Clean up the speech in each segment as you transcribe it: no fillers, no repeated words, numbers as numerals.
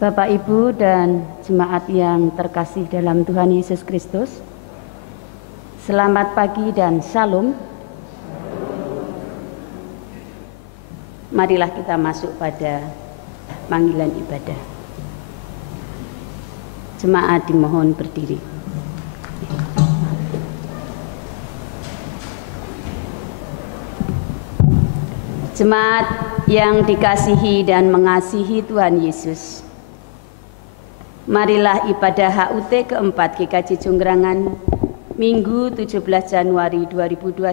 Bapak, Ibu, dan jemaat yang terkasih dalam Tuhan Yesus Kristus, selamat pagi dan shalom. Marilah kita masuk pada panggilan ibadah. Jemaat dimohon berdiri. Jemaat yang dikasihi dan mengasihi Tuhan Yesus, marilah ibadah HUT keempat GKJ Jonggrangan Minggu 17 Januari 2021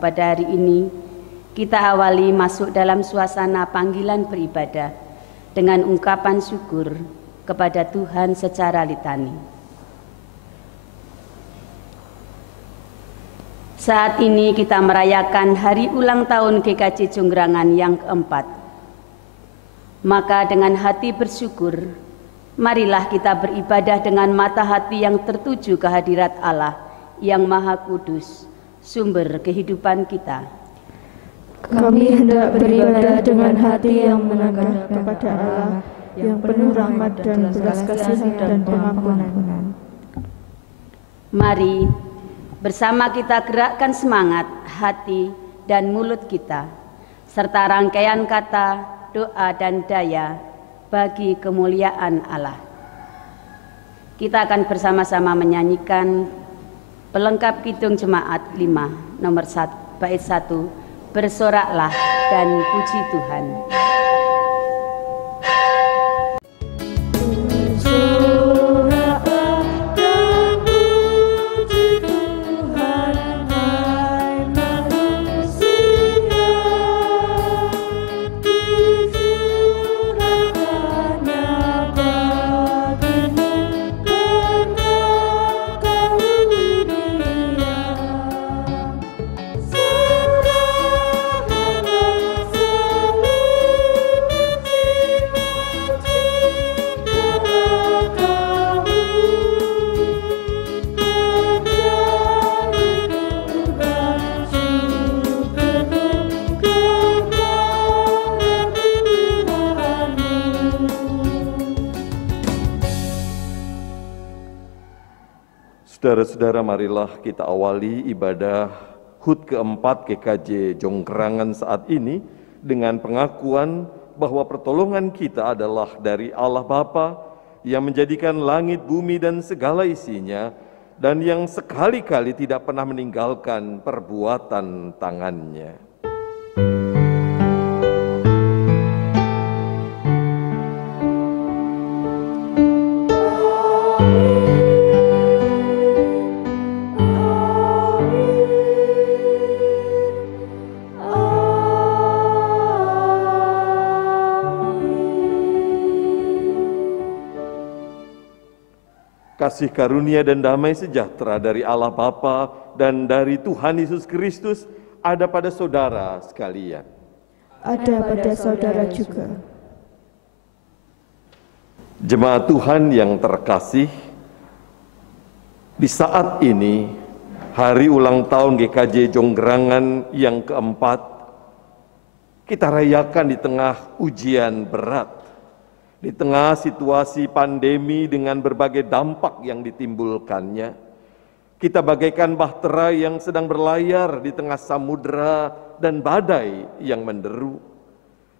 pada hari ini kita awali masuk dalam suasana panggilan beribadah dengan ungkapan syukur kepada Tuhan secara litani. Saat ini kita merayakan hari ulang tahun GKJ Jonggrangan yang keempat. Maka dengan hati bersyukur, marilah kita beribadah dengan mata hati yang tertuju ke hadirat Allah yang Maha Kudus, sumber kehidupan kita. Kami hendak beribadah dengan hati yang menengadah kepada Allah yang penuh rahmat dan belas kasihan dan pengampunan. Mari bersama kita gerakkan semangat, hati, dan mulut kita, serta rangkaian kata, doa, dan daya bagi kemuliaan Allah. Kita akan bersama-sama menyanyikan pelengkap kidung jemaat 5 nomor 1 bait 1, bersoraklah dan puji Tuhan. Saudara-saudara, marilah kita awali ibadah HUT keempat GKJ Jonggrangan saat ini dengan pengakuan bahwa pertolongan kita adalah dari Allah Bapa yang menjadikan langit, bumi, dan segala isinya, dan yang sekali-kali tidak pernah meninggalkan perbuatan tangannya. Kasih karunia dan damai sejahtera dari Allah Bapa dan dari Tuhan Yesus Kristus ada pada saudara sekalian. Ada pada saudara juga. Jemaat Tuhan yang terkasih, di saat ini hari ulang tahun GKJ Jonggrangan yang keempat, kita rayakan di tengah ujian berat. Di tengah situasi pandemi dengan berbagai dampak yang ditimbulkannya, kita bagaikan bahtera yang sedang berlayar di tengah samudera dan badai yang menderu.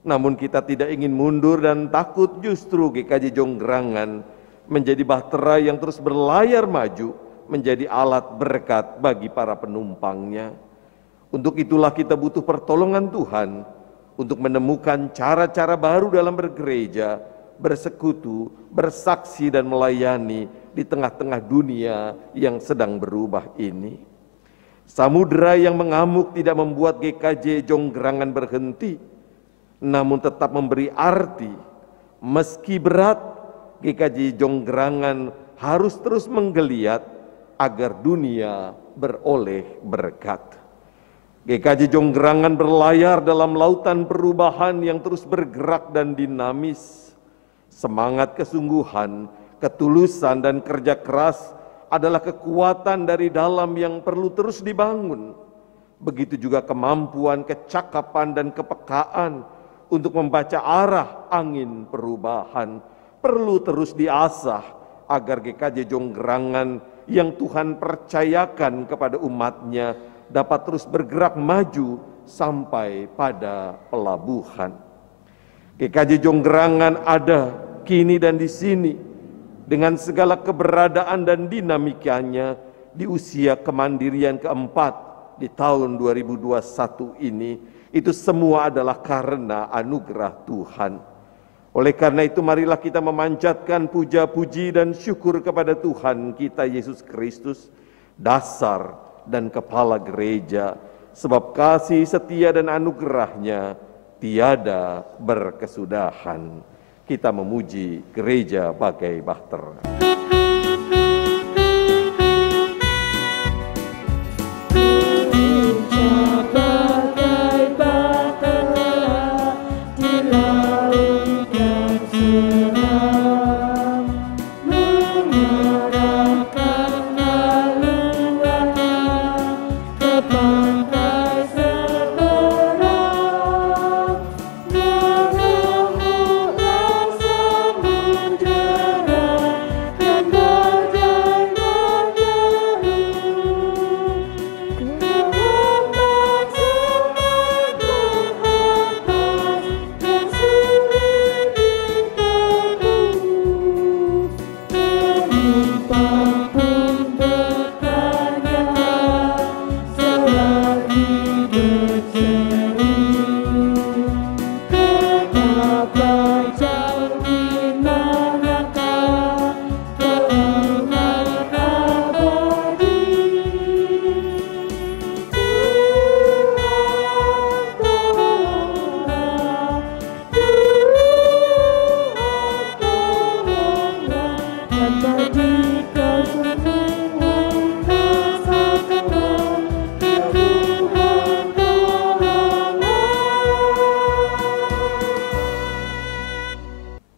Namun kita tidak ingin mundur dan takut, justru GKJ Jonggrangan menjadi bahtera yang terus berlayar maju, menjadi alat berkat bagi para penumpangnya. Untuk itulah kita butuh pertolongan Tuhan untuk menemukan cara-cara baru dalam bergereja, bersekutu, bersaksi, dan melayani di tengah-tengah dunia yang sedang berubah ini. Samudera yang mengamuk tidak membuat GKJ Jonggrangan berhenti, namun tetap memberi arti. Meski berat, GKJ Jonggrangan harus terus menggeliat agar dunia beroleh berkat. GKJ Jonggrangan berlayar dalam lautan perubahan yang terus bergerak dan dinamis. Semangat kesungguhan, ketulusan, dan kerja keras adalah kekuatan dari dalam yang perlu terus dibangun. Begitu juga kemampuan, kecakapan, dan kepekaan untuk membaca arah angin perubahan, perlu terus diasah agar GKJ Jonggrangan yang Tuhan percayakan kepada umatnya dapat terus bergerak maju sampai pada pelabuhan. GKJ Jonggrangan ada kini dan di sini dengan segala keberadaan dan dinamikanya di usia kemandirian keempat di tahun 2021 ini. Itu semua adalah karena anugerah Tuhan. Oleh karena itu marilah kita memanjatkan puja-puji dan syukur kepada Tuhan kita Yesus Kristus, dasar dan kepala gereja, sebab kasih setia dan anugerahnya tiada berkesudahan. Kita memuji gereja bagai bahtera.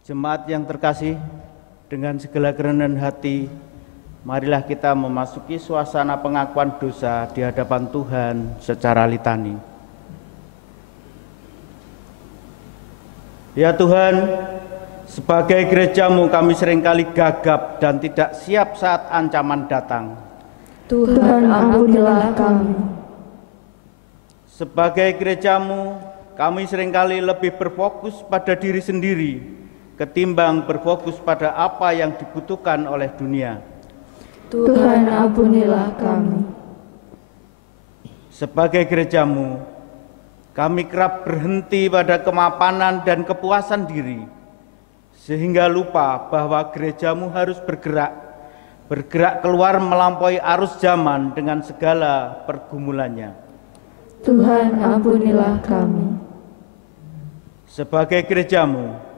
Jemaat yang terkasih, dengan segala kerendahan hati, marilah kita memasuki suasana pengakuan dosa di hadapan Tuhan secara litani. Ya Tuhan, sebagai gereja-Mu kami seringkali gagap dan tidak siap saat ancaman datang. Tuhan, ampunilah kami. Sebagai gereja-Mu, kami seringkali lebih berfokus pada diri sendiri ketimbang berfokus pada apa yang dibutuhkan oleh dunia. Tuhan, ampunilah kami. Sebagai gereja-Mu, kami kerap berhenti pada kemapanan dan kepuasan diri, sehingga lupa bahwa gereja-Mu harus bergerak keluar melampaui arus zaman dengan segala pergumulannya. Tuhan, ampunilah kami. Sebagai gereja-Mu,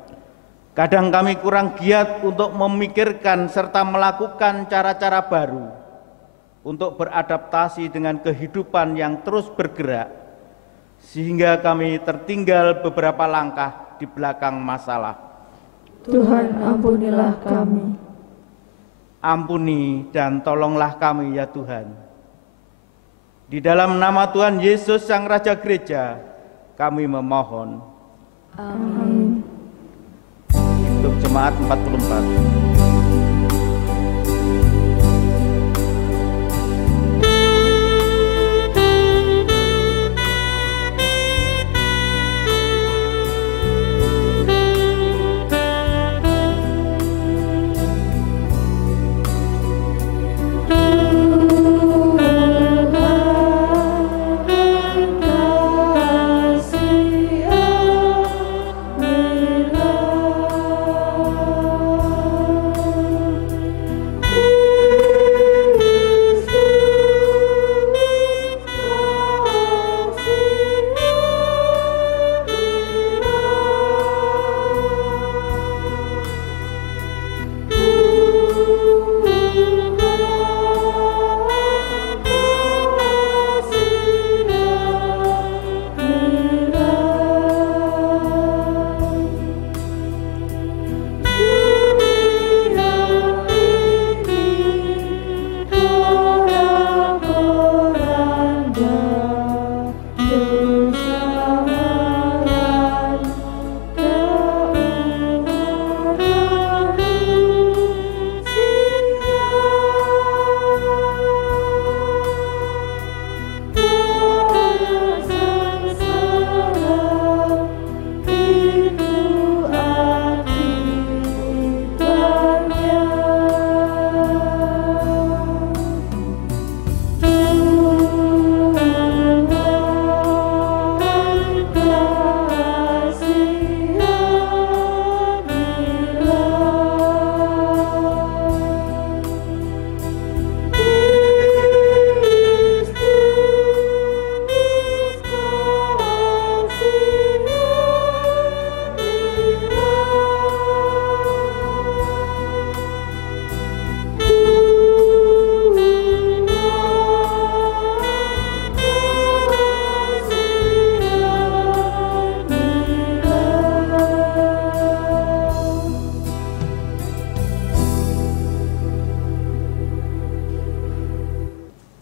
kadang kami kurang giat untuk memikirkan serta melakukan cara-cara baru untuk beradaptasi dengan kehidupan yang terus bergerak, sehingga kami tertinggal beberapa langkah di belakang masalah. Tuhan, ampunilah kami. Ampuni dan tolonglah kami ya Tuhan. Di dalam nama Tuhan Yesus Sang Raja Gereja, kami memohon. Amin. Hidup Jemaat 44.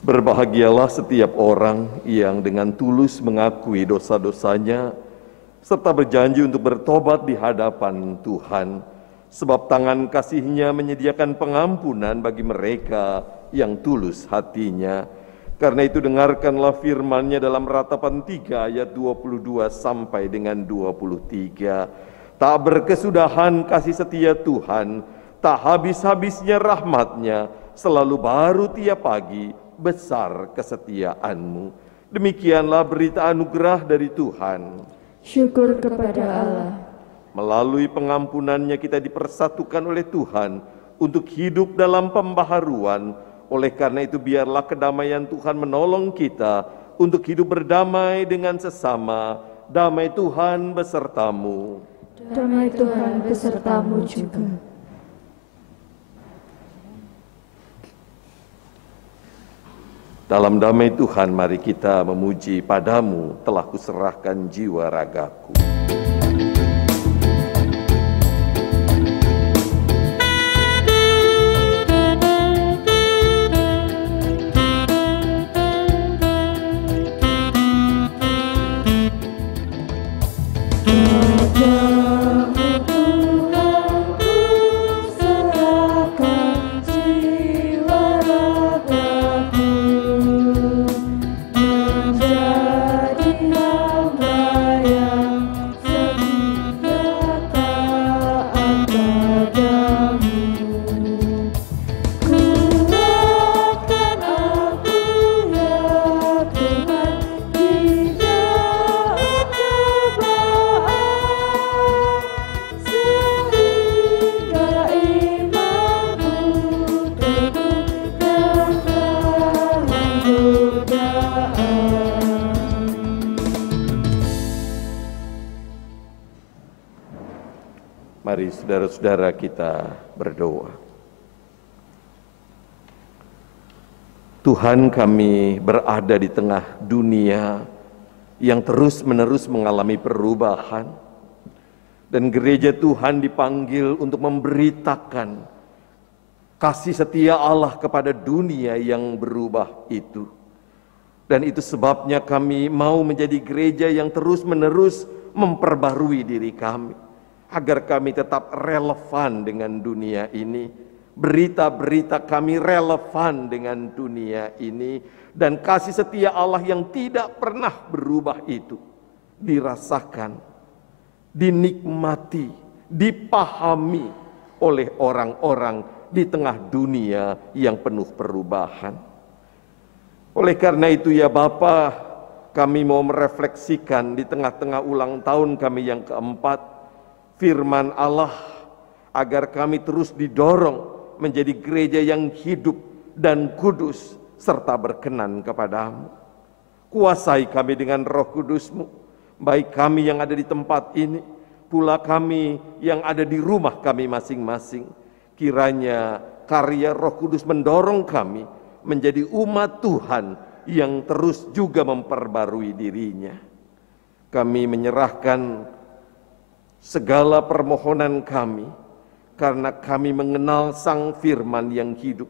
Berbahagialah setiap orang yang dengan tulus mengakui dosa-dosanya, serta berjanji untuk bertobat di hadapan Tuhan, sebab tangan kasih-Nya menyediakan pengampunan bagi mereka yang tulus hatinya. Karena itu dengarkanlah firman-Nya dalam Ratapan 3 ayat 22 sampai dengan 23. Tak berkesudahan kasih setia Tuhan, tak habis-habisnya rahmat-Nya, selalu baru tiap pagi, besar kesetiaan-Mu. Demikianlah berita anugerah dari Tuhan. Syukur kepada Allah. Melalui pengampunan-Nya kita dipersatukan oleh Tuhan untuk hidup dalam pembaharuan. Oleh karena itu biarlah kedamaian Tuhan menolong kita untuk hidup berdamai dengan sesama. Damai Tuhan besertamu. Damai Tuhan besertamu juga. Dalam damai Tuhan mari kita memuji, padamu telah kuserahkan jiwa ragaku. Mari saudara-saudara kita berdoa. Tuhan, kami berada di tengah dunia yang terus-menerus mengalami perubahan. Dan gereja Tuhan dipanggil untuk memberitakan kasih setia Allah kepada dunia yang berubah itu. Dan itu sebabnya kami mau menjadi gereja yang terus-menerus memperbarui diri kami, agar kami tetap relevan dengan dunia ini. Berita-berita kami relevan dengan dunia ini. Dan kasih setia Allah yang tidak pernah berubah itu dirasakan, dinikmati, dipahami oleh orang-orang di tengah dunia yang penuh perubahan. Oleh karena itu ya Bapa, kami mau merefleksikan di tengah-tengah ulang tahun kami yang keempat, firman Allah, agar kami terus didorong menjadi gereja yang hidup dan kudus serta berkenan kepadamu. Kuasai kami dengan Roh Kudus-Mu, baik kami yang ada di tempat ini, pula kami yang ada di rumah kami masing-masing. Kiranya karya Roh Kudus mendorong kami menjadi umat Tuhan yang terus juga memperbarui dirinya. Kami menyerahkan segala permohonan kami, karena kami mengenal Sang Firman yang hidup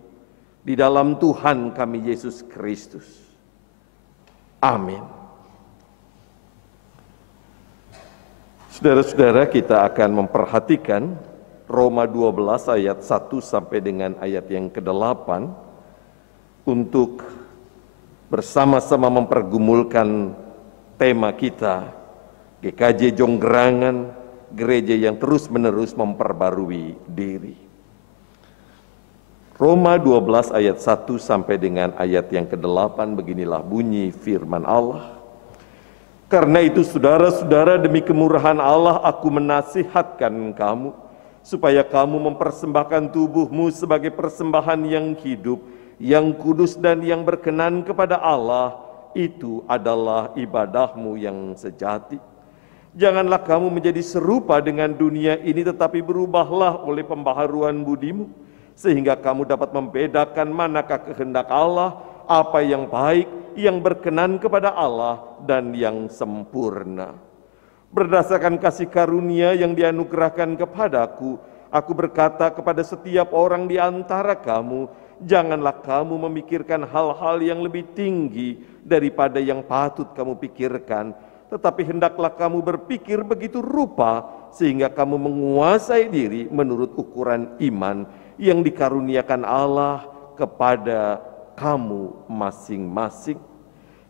di dalam Tuhan kami Yesus Kristus. Amin. Saudara-saudara, kita akan memperhatikan Roma 12 ayat 1 sampai dengan ayat yang ke-8 untuk bersama-sama mempergumulkan tema kita, GKJ Jonggrangan, gereja yang terus-menerus memperbarui diri. Roma 12 ayat 1 sampai dengan ayat yang ke-8, beginilah bunyi firman Allah. Karena itu saudara-saudara, demi kemurahan Allah aku menasihatkan kamu, supaya kamu mempersembahkan tubuhmu sebagai persembahan yang hidup, yang kudus dan yang berkenan kepada Allah. Itu adalah ibadahmu yang sejati. Janganlah kamu menjadi serupa dengan dunia ini, tetapi berubahlah oleh pembaharuan budimu, sehingga kamu dapat membedakan manakah kehendak Allah, apa yang baik, yang berkenan kepada Allah, dan yang sempurna. Berdasarkan kasih karunia yang dianugerahkan kepadaku, aku berkata kepada setiap orang di antara kamu, Janganlah kamu memikirkan hal-hal yang lebih tinggi daripada yang patut kamu pikirkan, tetapi hendaklah kamu berpikir begitu rupa sehingga kamu menguasai diri menurut ukuran iman yang dikaruniakan Allah kepada kamu masing-masing.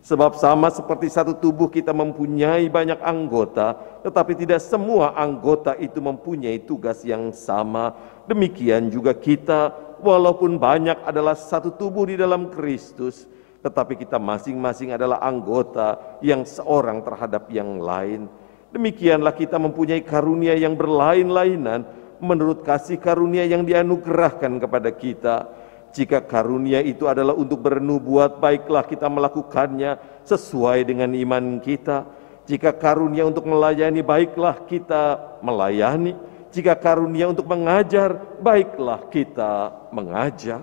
Sebab sama seperti satu tubuh kita mempunyai banyak anggota, tetapi tidak semua anggota itu mempunyai tugas yang sama. Demikian juga kita, walaupun banyak adalah satu tubuh di dalam Kristus, tetapi kita masing-masing adalah anggota yang seorang terhadap yang lain. Demikianlah kita mempunyai karunia yang berlain-lainan menurut kasih karunia yang dianugerahkan kepada kita. Jika karunia itu adalah untuk bernubuat, baiklah kita melakukannya sesuai dengan iman kita. Jika karunia untuk melayani, baiklah kita melayani. Jika karunia untuk mengajar, baiklah kita mengajar.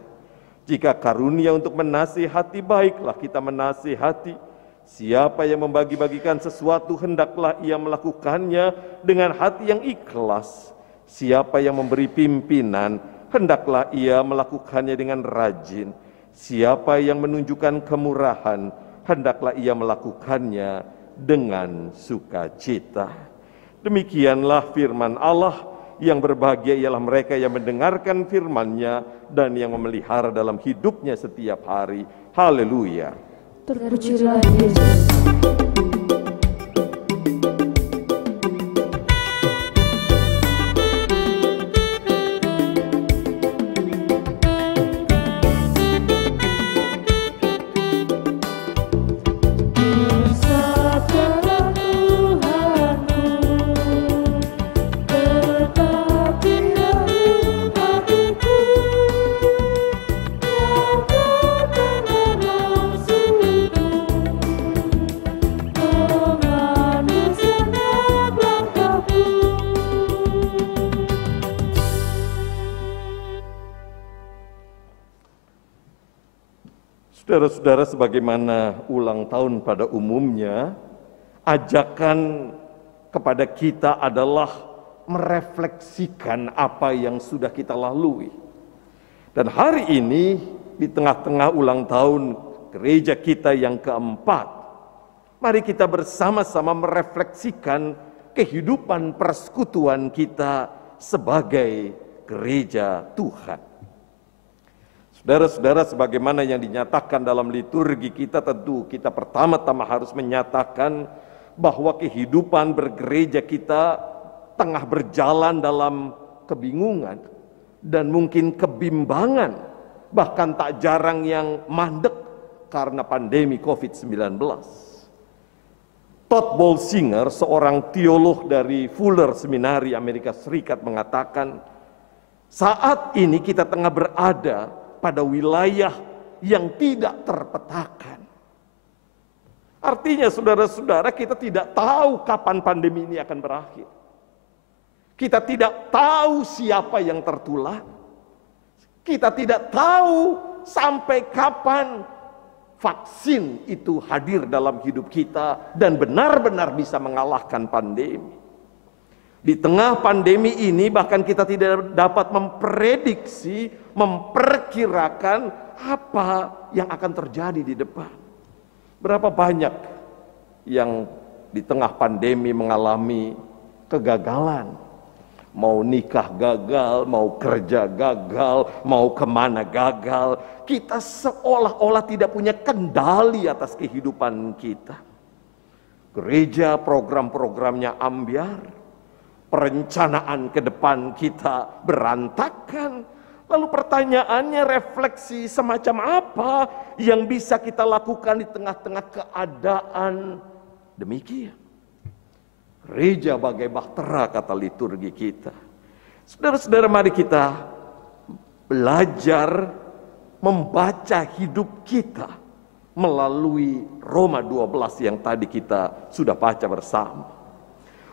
Jika karunia untuk menasihati, baiklah kita menasihati. Siapa yang membagi-bagikan sesuatu, hendaklah ia melakukannya dengan hati yang ikhlas. Siapa yang memberi pimpinan, hendaklah ia melakukannya dengan rajin. Siapa yang menunjukkan kemurahan, hendaklah ia melakukannya dengan sukacita. Demikianlah firman Allah. Yang berbahagia ialah mereka yang mendengarkan firman-Nya dan yang memelihara dalam hidupnya setiap hari. Haleluya. Terpujilah Yesus. Saudara-saudara, sebagaimana ulang tahun pada umumnya, ajakan kepada kita adalah merefleksikan apa yang sudah kita lalui. Dan hari ini, di tengah-tengah ulang tahun gereja kita yang keempat, mari kita bersama-sama merefleksikan kehidupan persekutuan kita sebagai gereja Tuhan. Saudara-saudara, sebagaimana yang dinyatakan dalam liturgi kita, tentu kita pertama-tama harus menyatakan bahwa kehidupan bergereja kita tengah berjalan dalam kebingungan dan mungkin kebimbangan, bahkan tak jarang yang mandek karena pandemi COVID-19. Todd Bolsinger, seorang teolog dari Fuller Seminari Amerika Serikat, mengatakan, saat ini kita tengah berada pada wilayah yang tidak terpetakan. Artinya saudara-saudara, kita tidak tahu kapan pandemi ini akan berakhir. Kita tidak tahu siapa yang tertular. Kita tidak tahu sampai kapan vaksin itu hadir dalam hidup kita dan benar-benar bisa mengalahkan pandemi. Di tengah pandemi ini bahkan kita tidak dapat memprediksi, memperkirakan apa yang akan terjadi di depan. Berapa banyak yang di tengah pandemi mengalami kegagalan. Mau nikah gagal, mau kerja gagal, mau kemana gagal. Kita seolah-olah tidak punya kendali atas kehidupan kita. Gereja program-programnya ambiar. Perencanaan ke depan kita berantakan. Lalu pertanyaannya, refleksi semacam apa yang bisa kita lakukan di tengah-tengah keadaan demikian? Gereja bagai bahtera, kata liturgi kita. Saudara-saudara, mari kita belajar membaca hidup kita melalui Roma 12 yang tadi kita sudah baca bersama.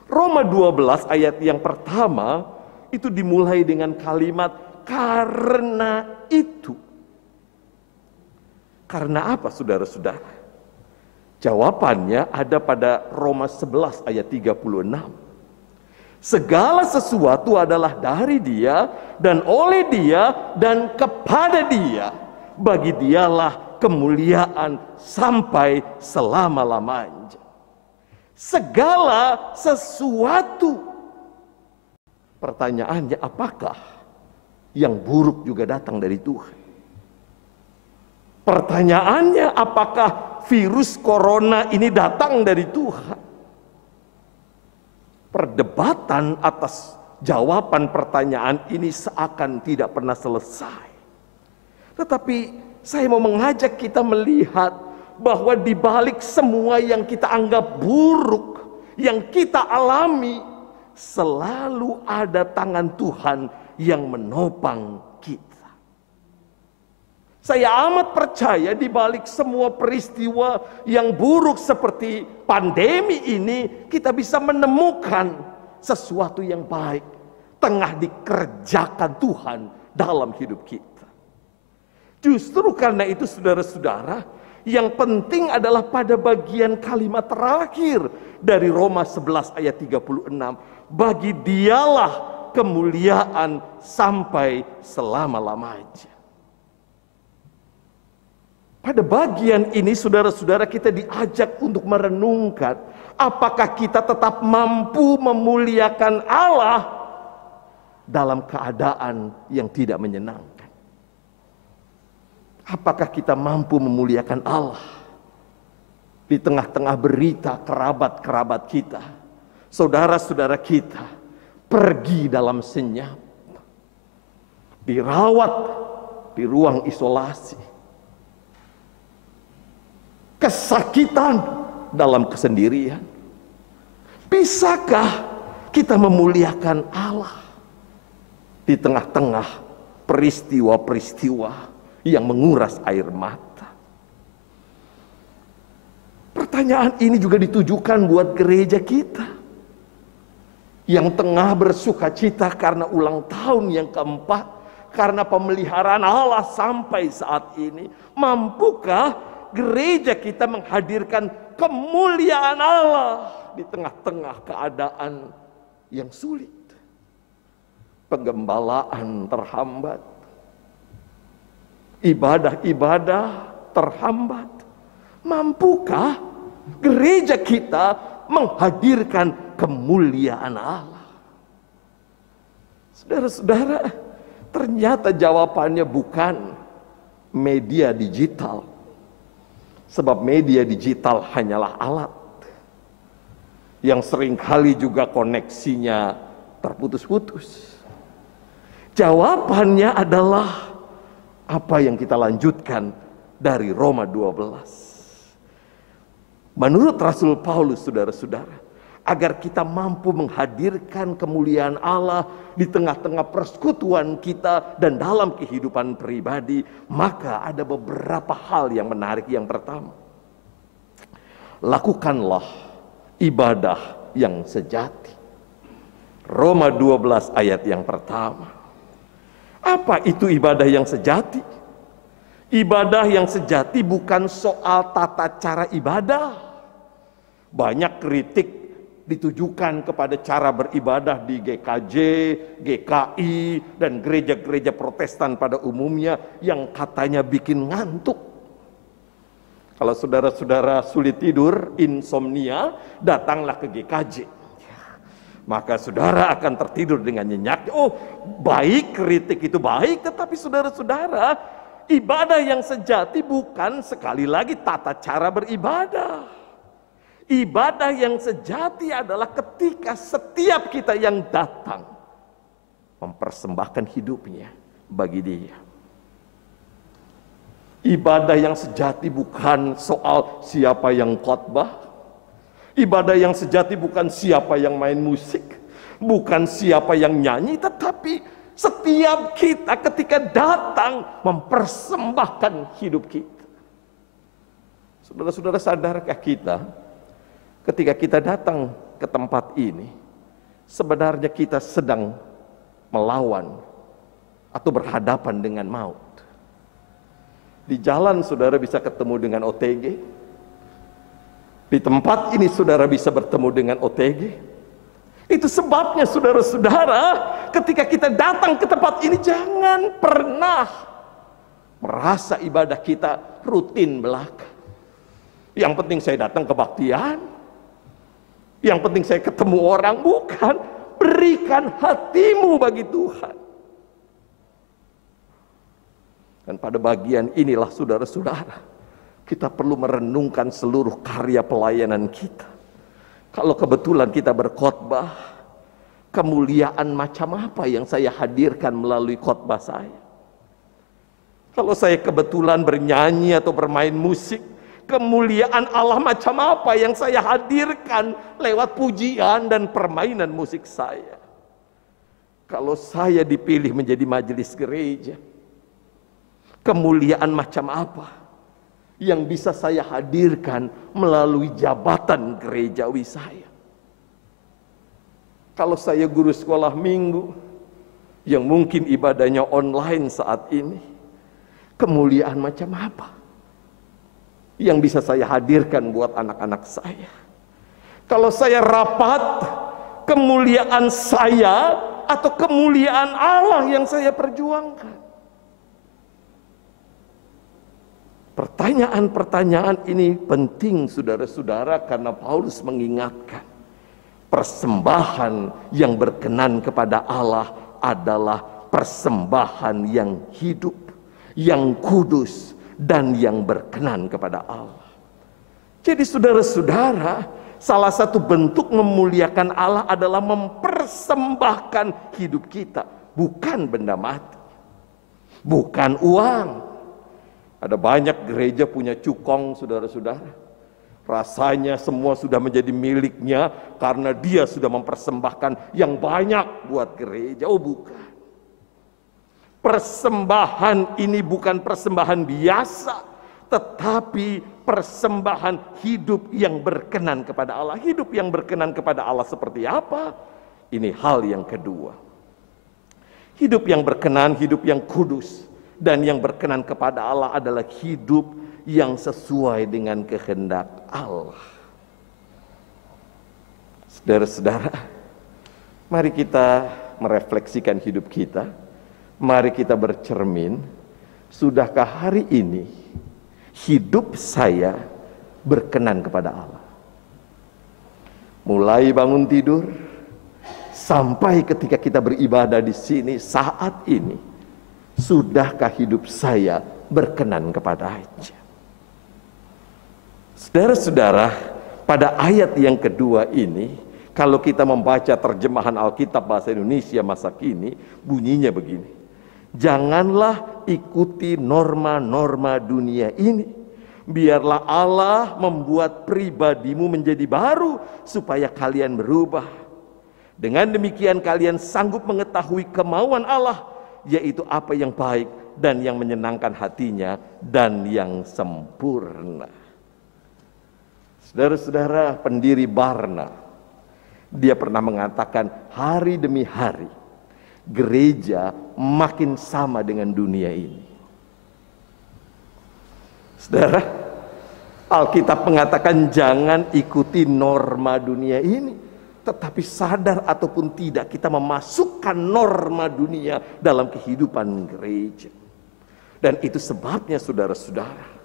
Roma 12 ayat yang pertama itu dimulai dengan kalimat karena itu. Karena apa, saudara-saudara? Jawabannya ada pada Roma 11 ayat 36. Segala sesuatu adalah dari Dia dan oleh Dia dan kepada Dia. Bagi Dialah kemuliaan sampai selama-lamanya. Segala sesuatu. Pertanyaannya, apakah yang buruk juga datang dari Tuhan? Pertanyaannya, apakah virus corona ini datang dari Tuhan? Perdebatan atas jawaban pertanyaan ini seakan tidak pernah selesai. Tetapi saya mau mengajak kita melihat bahwa di balik semua yang kita anggap buruk, yang kita alami, selalu ada tangan Tuhan yang menopang kita. Saya amat percaya di balik semua peristiwa yang buruk seperti pandemi ini, kita bisa menemukan sesuatu yang baik tengah dikerjakan Tuhan dalam hidup kita. Justru karena itu saudara-saudara, yang penting adalah pada bagian kalimat terakhir dari Roma 11 ayat 36. Bagi Dialah kemuliaan sampai selama-lamanya. Pada bagian ini saudara-saudara, kita diajak untuk merenungkan apakah kita tetap mampu memuliakan Allah dalam keadaan yang tidak menyenangkan. Apakah kita mampu memuliakan Allah di tengah-tengah berita kerabat-kerabat kita, saudara-saudara kita pergi dalam senyap, dirawat di ruang isolasi, kesakitan dalam kesendirian. Bisakah kita memuliakan Allah di tengah-tengah peristiwa-peristiwa yang menguras air mata? Pertanyaan ini juga ditujukan buat gereja kita yang tengah bersuka cita karena ulang tahun yang keempat, karena pemeliharaan Allah sampai saat ini. Mampukah gereja kita menghadirkan kemuliaan Allah di tengah-tengah keadaan yang sulit? Penggembalaan terhambat, ibadah-ibadah terhambat. Mampukah gereja kita menghadirkan kemuliaan Allah? Saudara-saudara, ternyata jawabannya bukan media digital. Sebab media digital hanyalah alat yang seringkali juga koneksinya terputus-putus. Jawabannya adalah apa yang kita lanjutkan dari Roma 12. Menurut Rasul Paulus, saudara-saudara, agar kita mampu menghadirkan kemuliaan Allah di tengah-tengah persekutuan kita dan dalam kehidupan pribadi, maka ada beberapa hal yang menarik. Yang pertama, lakukanlah ibadah yang sejati. Roma 12 ayat yang pertama. Apa itu ibadah yang sejati? Ibadah yang sejati bukan soal tata cara ibadah. Banyak kritik ditujukan kepada cara beribadah di GKJ, GKI, dan gereja-gereja Protestan pada umumnya yang katanya bikin ngantuk. Kalau saudara-saudara sulit tidur, insomnia, datanglah ke GKJ. Maka saudara akan tertidur dengan nyenyak. Oh, baik, kritik itu baik, tetapi saudara-saudara, ibadah yang sejati bukan sekali lagi tata cara beribadah. Ibadah yang sejati adalah ketika setiap kita yang datang mempersembahkan hidupnya bagi Dia. Ibadah yang sejati bukan soal siapa yang khotbah. Ibadah yang sejati bukan siapa yang main musik, bukan siapa yang nyanyi, tetapi setiap kita ketika datang mempersembahkan hidup kita. Saudara-saudara, sadarkah kita ketika kita datang ke tempat ini, sebenarnya kita sedang melawan atau berhadapan dengan maut. Di jalan saudara bisa ketemu dengan OTG. Di tempat ini saudara bisa bertemu dengan OTG. Itu sebabnya saudara-saudara, ketika kita datang ke tempat ini, jangan pernah merasa ibadah kita rutin belaka. Yang penting saya datang kebaktian, yang penting saya ketemu orang. Bukan, berikan hatimu bagi Tuhan. Dan pada bagian inilah saudara-saudara, kita perlu merenungkan seluruh karya pelayanan kita. Kalau kebetulan kita berkhotbah, kemuliaan macam apa yang saya hadirkan melalui khotbah saya? Kalau saya kebetulan bernyanyi atau bermain musik, kemuliaan Allah macam apa yang saya hadirkan lewat pujian dan permainan musik saya? Kalau saya dipilih menjadi majelis gereja, kemuliaan macam apa yang bisa saya hadirkan melalui jabatan gerejawi saya? Kalau saya guru sekolah minggu yang mungkin ibadahnya online saat ini, kemuliaan macam apa yang bisa saya hadirkan buat anak-anak saya? Kalau saya rapat, kemuliaan saya atau kemuliaan Allah yang saya perjuangkan? Pertanyaan-pertanyaan ini penting saudara-saudara, karena Paulus mengingatkan persembahan yang berkenan kepada Allah adalah persembahan yang hidup, yang kudus, dan yang berkenan kepada Allah. Jadi saudara-saudara, salah satu bentuk memuliakan Allah adalah mempersembahkan hidup kita, bukan benda mati, bukan uang. Ada banyak gereja punya cukong saudara-saudara. Rasanya semua sudah menjadi miliknya karena dia sudah mempersembahkan yang banyak buat gereja. Oh bukan. Persembahan ini bukan persembahan biasa, tetapi persembahan hidup yang berkenan kepada Allah. Hidup yang berkenan kepada Allah seperti apa? Ini hal yang kedua. Hidup yang berkenan, hidup yang kudus, dan yang berkenan kepada Allah adalah hidup yang sesuai dengan kehendak Allah. Saudara-saudara, mari kita merefleksikan hidup kita. Mari kita bercermin, sudahkah hari ini hidup saya berkenan kepada Allah? Mulai bangun tidur sampai ketika kita beribadah di sini saat ini, sudahkah hidup saya berkenan kepada-Nya? Saudara-saudara, pada ayat yang kedua ini, kalau kita membaca terjemahan Alkitab bahasa Indonesia masa kini, bunyinya begini: janganlah ikuti norma-norma dunia ini, biarlah Allah membuat pribadimu menjadi baru supaya kalian berubah. Dengan demikian kalian sanggup mengetahui kemauan Allah, yaitu apa yang baik dan yang menyenangkan hatinya dan yang sempurna. Saudara-saudara, pendiri Barna, dia pernah mengatakan, hari demi hari gereja makin sama dengan dunia ini. Saudara, Alkitab mengatakan jangan ikuti norma dunia ini, tetapi sadar ataupun tidak kita memasukkan norma dunia dalam kehidupan gereja. Dan itu sebabnya saudara-saudara,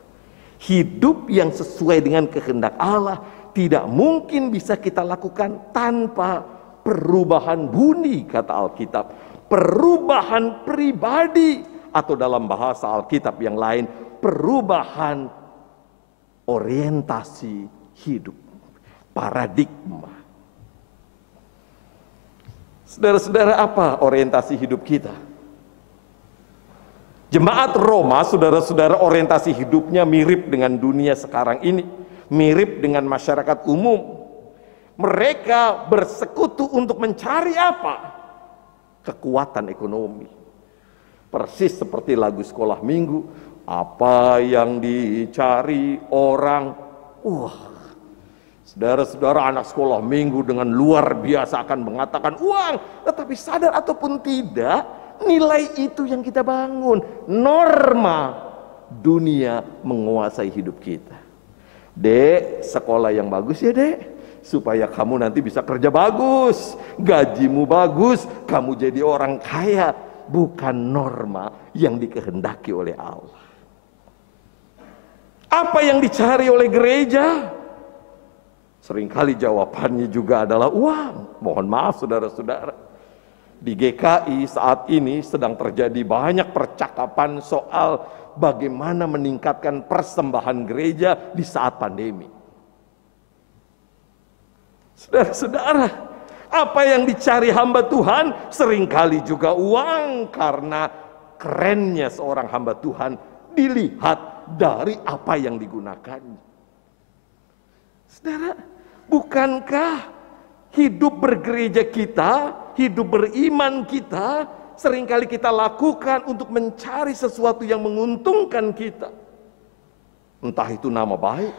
hidup yang sesuai dengan kehendak Allah tidak mungkin bisa kita lakukan tanpa perubahan budi, kata Alkitab. Perubahan pribadi, atau dalam bahasa Alkitab yang lain, perubahan orientasi hidup, paradigma. Saudara-saudara, apa orientasi hidup kita? Jemaat Roma, saudara-saudara, orientasi hidupnya mirip dengan dunia sekarang ini, mirip dengan masyarakat umum. Mereka bersekutu untuk mencari apa? Kekuatan ekonomi. Persis seperti lagu sekolah minggu, apa yang dicari orang. Saudara-saudara, anak sekolah minggu dengan luar biasa akan mengatakan uang, tetapi sadar ataupun tidak, nilai itu yang kita bangun. Norma dunia menguasai hidup kita. Dek, sekolah yang bagus ya dek, supaya kamu nanti bisa kerja bagus, gajimu bagus, kamu jadi orang kaya. Bukan norma yang dikehendaki oleh Allah. Apa yang dicari oleh gereja? Seringkali jawabannya juga adalah uang. Mohon maaf saudara-saudara. Di GKI saat ini sedang terjadi banyak percakapan soal bagaimana meningkatkan persembahan gereja di saat pandemi. Saudara-saudara, apa yang dicari hamba Tuhan seringkali juga uang, karena kerennya seorang hamba Tuhan dilihat dari apa yang digunakannya. Saudara, bukankah hidup bergereja kita, hidup beriman kita, seringkali kita lakukan untuk mencari sesuatu yang menguntungkan kita? Entah itu nama baik,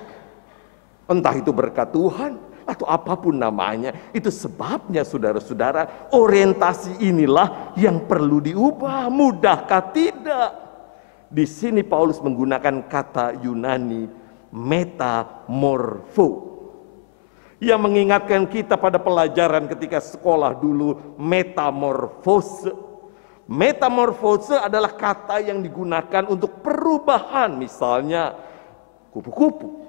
entah itu berkat Tuhan, atau apapun namanya. Itu sebabnya saudara-saudara, orientasi inilah yang perlu diubah. Mudahkah? Tidak. Di sini Paulus menggunakan kata Yunani metamorfo, yang mengingatkan kita pada pelajaran ketika sekolah dulu, metamorfose. Metamorfose adalah kata yang digunakan untuk perubahan. Misalnya kupu-kupu,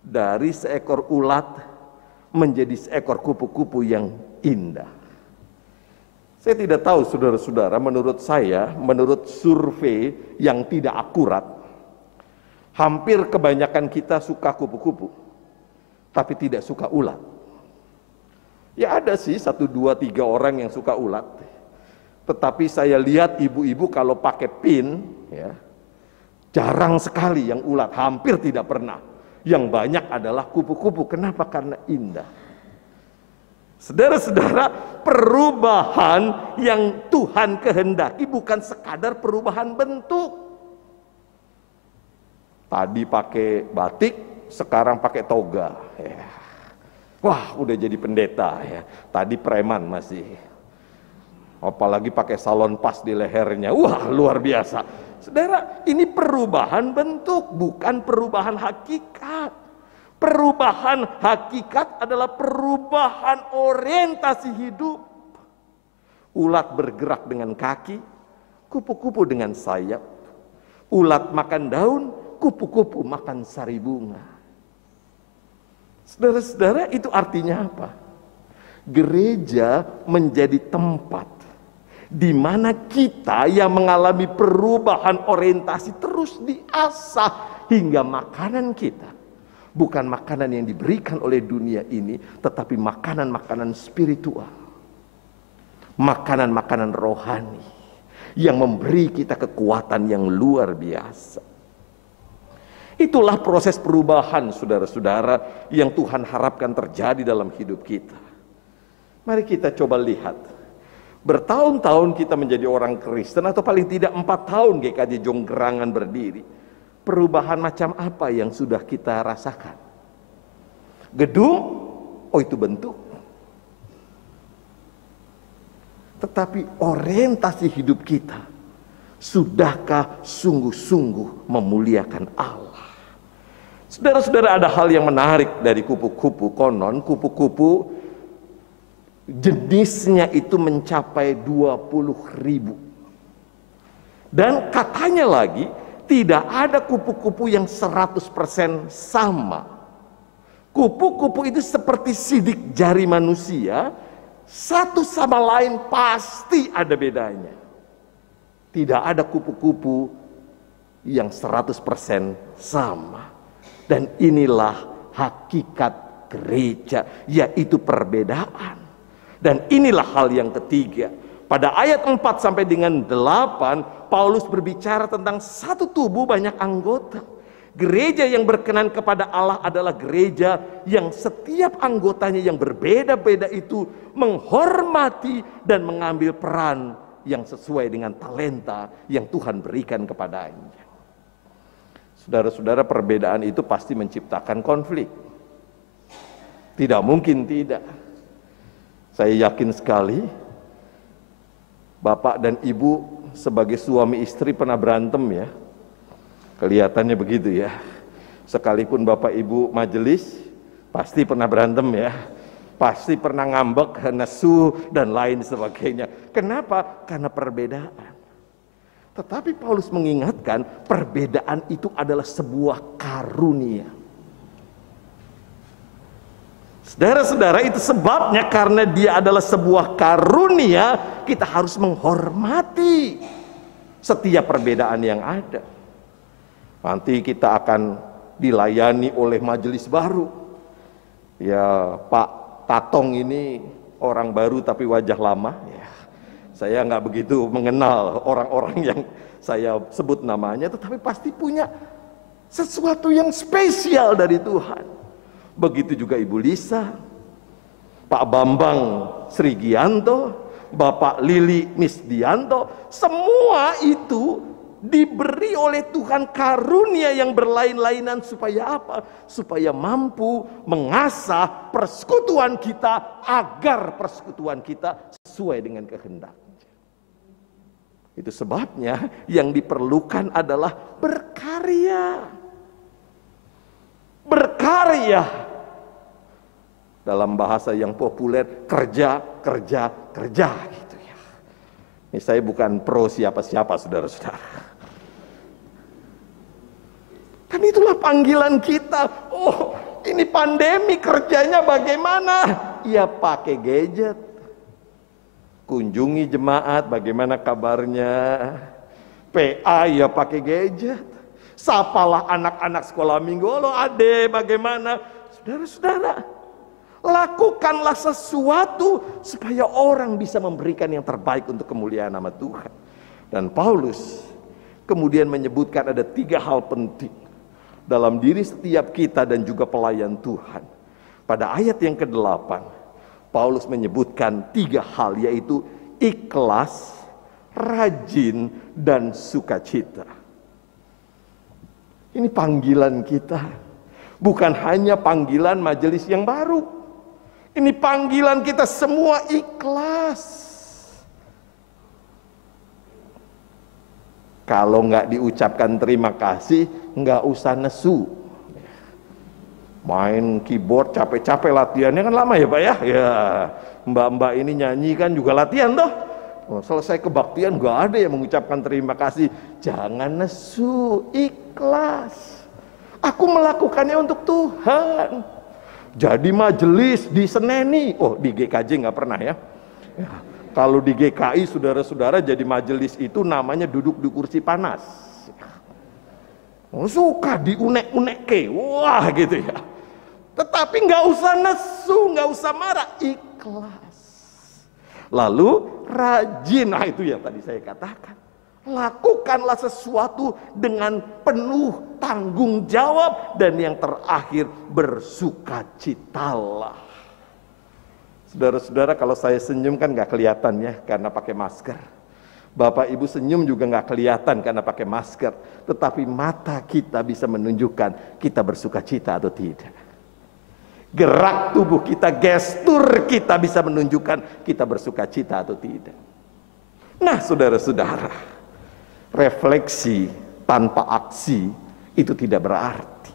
dari seekor ulat menjadi seekor kupu-kupu yang indah. Saya tidak tahu saudara-saudara, menurut saya, menurut survei yang tidak akurat, hampir kebanyakan kita suka kupu-kupu, tapi tidak suka ulat. Ya ada sih 1, 2, 3 orang yang suka ulat. Tetapi saya lihat ibu-ibu kalau pakai pin, ya, jarang sekali yang ulat, hampir tidak pernah. Yang banyak adalah kupu-kupu. Kenapa? Karena indah. Saudara-saudara, perubahan yang Tuhan kehendaki bukan sekadar perubahan bentuk. Tadi pakai batik, sekarang pakai toga. Ya. Wah, udah jadi pendeta ya. Tadi preman masih. Apalagi pakai salon pas di lehernya. Wah, luar biasa. Saudara, ini perubahan bentuk, bukan perubahan hakikat. Perubahan hakikat adalah perubahan orientasi hidup. Ulat bergerak dengan kaki, kupu-kupu dengan sayap. Ulat makan daun, kupu-kupu makan sari bunga. Saudara-saudara, itu artinya apa? Gereja menjadi tempat di mana kita yang mengalami perubahan orientasi terus diasah hingga makanan kita bukan makanan yang diberikan oleh dunia ini, tetapi makanan-makanan spiritual, makanan-makanan rohani yang memberi kita kekuatan yang luar biasa. Itulah proses perubahan saudara-saudara yang Tuhan harapkan terjadi dalam hidup kita. Mari kita coba lihat. Bertahun-tahun kita menjadi orang Kristen, atau paling tidak 4 tahun GKJ Jonggerangan berdiri. Perubahan macam apa yang sudah kita rasakan? Gedung, oh itu bentuk. Tetapi orientasi hidup kita, sudahkah sungguh-sungguh memuliakan Allah? Saudara-saudara, ada hal yang menarik dari kupu-kupu. Konon kupu-kupu jenisnya itu mencapai 20.000. Dan katanya lagi, tidak ada kupu-kupu yang 100% sama. Kupu-kupu itu seperti sidik jari manusia, satu sama lain pasti ada bedanya. Tidak ada kupu-kupu yang 100% sama. Dan inilah hakikat gereja, yaitu perbedaan. Dan inilah hal yang ketiga. Pada ayat 4 sampai dengan 8, Paulus berbicara tentang satu tubuh banyak anggota. Gereja yang berkenan kepada Allah adalah gereja yang setiap anggotanya yang berbeda-beda itu menghormati dan mengambil peran yang sesuai dengan talenta yang Tuhan berikan kepadanya. Saudara-saudara, perbedaan itu pasti menciptakan konflik. Tidak mungkin tidak. Saya yakin sekali Bapak dan Ibu sebagai suami istri pernah berantem ya. Kelihatannya begitu ya. Sekalipun Bapak Ibu majelis, Pasti pernah berantem ya. Pasti pernah ngambek, nesu, dan lain sebagainya. Kenapa? Karena perbedaan. Tetapi Paulus mengingatkan perbedaan itu adalah sebuah karunia. Saudara-saudara, itu sebabnya karena dia adalah sebuah karunia, kita harus menghormati setiap perbedaan yang ada. Nanti kita akan dilayani oleh majelis baru. Ya, Pak Tatong ini orang baru tapi wajah lama. Ya, saya nggak begitu mengenal orang-orang yang saya sebut namanya, tetapi pasti punya sesuatu yang spesial dari Tuhan. Begitu juga Ibu Lisa, Pak Bambang Srigianto, Bapak Lili Misdianto, semua itu diberi oleh Tuhan karunia yang berlain-lainan supaya apa? Supaya mampu mengasah persekutuan kita agar persekutuan kita sesuai dengan kehendak. Itu sebabnya yang diperlukan adalah berkarya. Berkarya. Dalam bahasa yang populer, kerja gitu ya. Ini saya bukan pro siapa-siapa, saudara-saudara. Kan itulah panggilan kita. Oh, ini pandemi, kerjanya bagaimana? Ya pakai gadget. Kunjungi jemaat, bagaimana kabarnya? PA ya pakai gadget. Sapalah anak-anak sekolah minggu, halo ade, bagaimana? Saudara-saudara, lakukanlah sesuatu supaya orang bisa memberikan yang terbaik untuk kemuliaan nama Tuhan. Dan Paulus kemudian menyebutkan ada 3 hal penting dalam diri setiap kita dan juga pelayan Tuhan. Pada ayat yang ke-8, Paulus menyebutkan 3 hal, yaitu ikhlas, rajin, dan sukacita. Ini panggilan kita, bukan hanya panggilan majelis yang baru. Ini panggilan kita semua ikhlas. Kalau nggak diucapkan terima kasih, nggak usah nesu. Main keyboard capek-capek latihannya kan lama ya Pak ya. Ya, mbak-mbak ini nyanyi kan juga latihan toh. Selesai kebaktian nggak ada yang mengucapkan terima kasih. Jangan nesu, ikhlas. Aku melakukannya untuk Tuhan. Jadi majelis diseneni. Oh, di GKJ nggak pernah ya. Kalau di GKI saudara-saudara jadi majelis itu namanya duduk di kursi panas. Oh, suka diunek-unek ke, wah gitu ya. Tetapi nggak usah nesu, nggak usah marah, ikhlas. Lalu rajin, nah itu yang tadi saya katakan. Lakukanlah sesuatu dengan penuh tanggung jawab, dan yang terakhir bersukacitalah. Saudara-saudara, kalau saya senyum kan nggak kelihatan ya karena pakai masker. Bapak Ibu senyum juga nggak kelihatan karena pakai masker. Tetapi mata kita bisa menunjukkan kita bersukacita atau tidak. Gerak tubuh kita, gestur kita bisa menunjukkan kita bersukacita atau tidak. Nah saudara-saudara, refleksi tanpa aksi itu tidak berarti.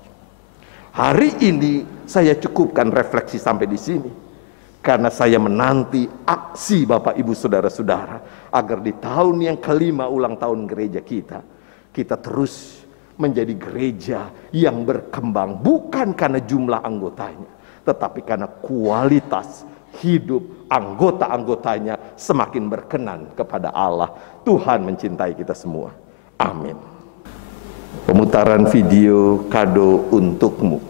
Hari ini saya cukupkan refleksi sampai di sini. Karena saya menanti aksi Bapak Ibu saudara-saudara. Agar di tahun yang ke-5 ulang tahun gereja kita, kita terus menjadi gereja yang berkembang. Bukan karena jumlah anggotanya, tetapi karena kualitas hidup anggota-anggotanya semakin berkenan kepada Allah. Tuhan mencintai kita semua. Amin. Pemutaran video kado untukmu.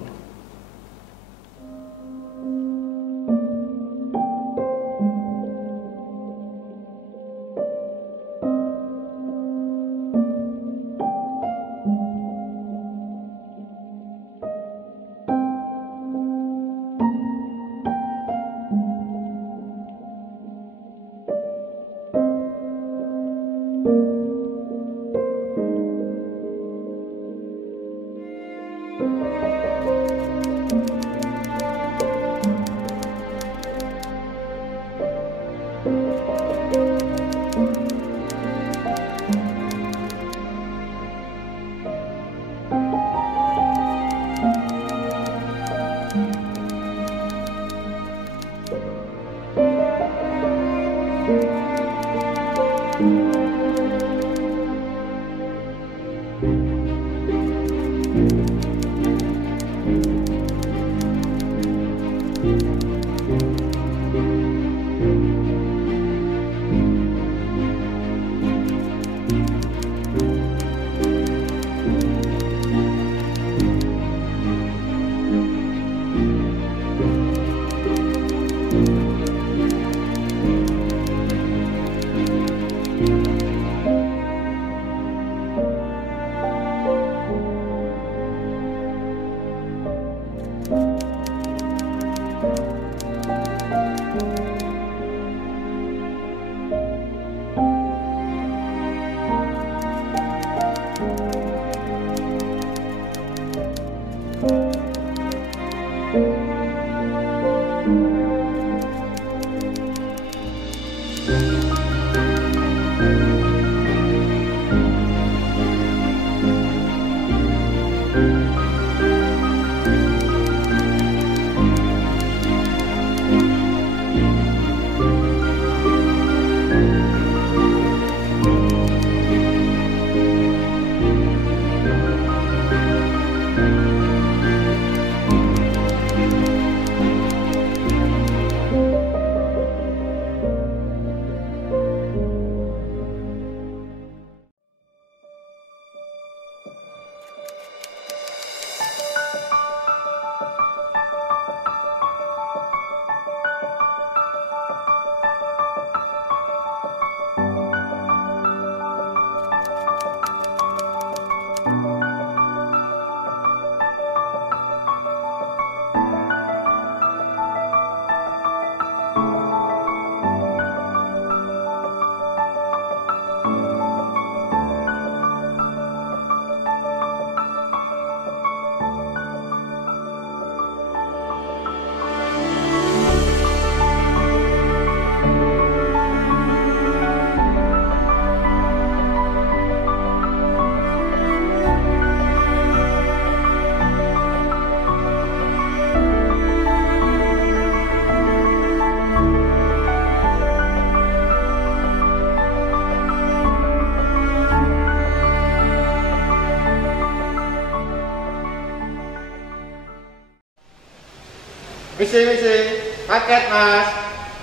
Misi, paket mas.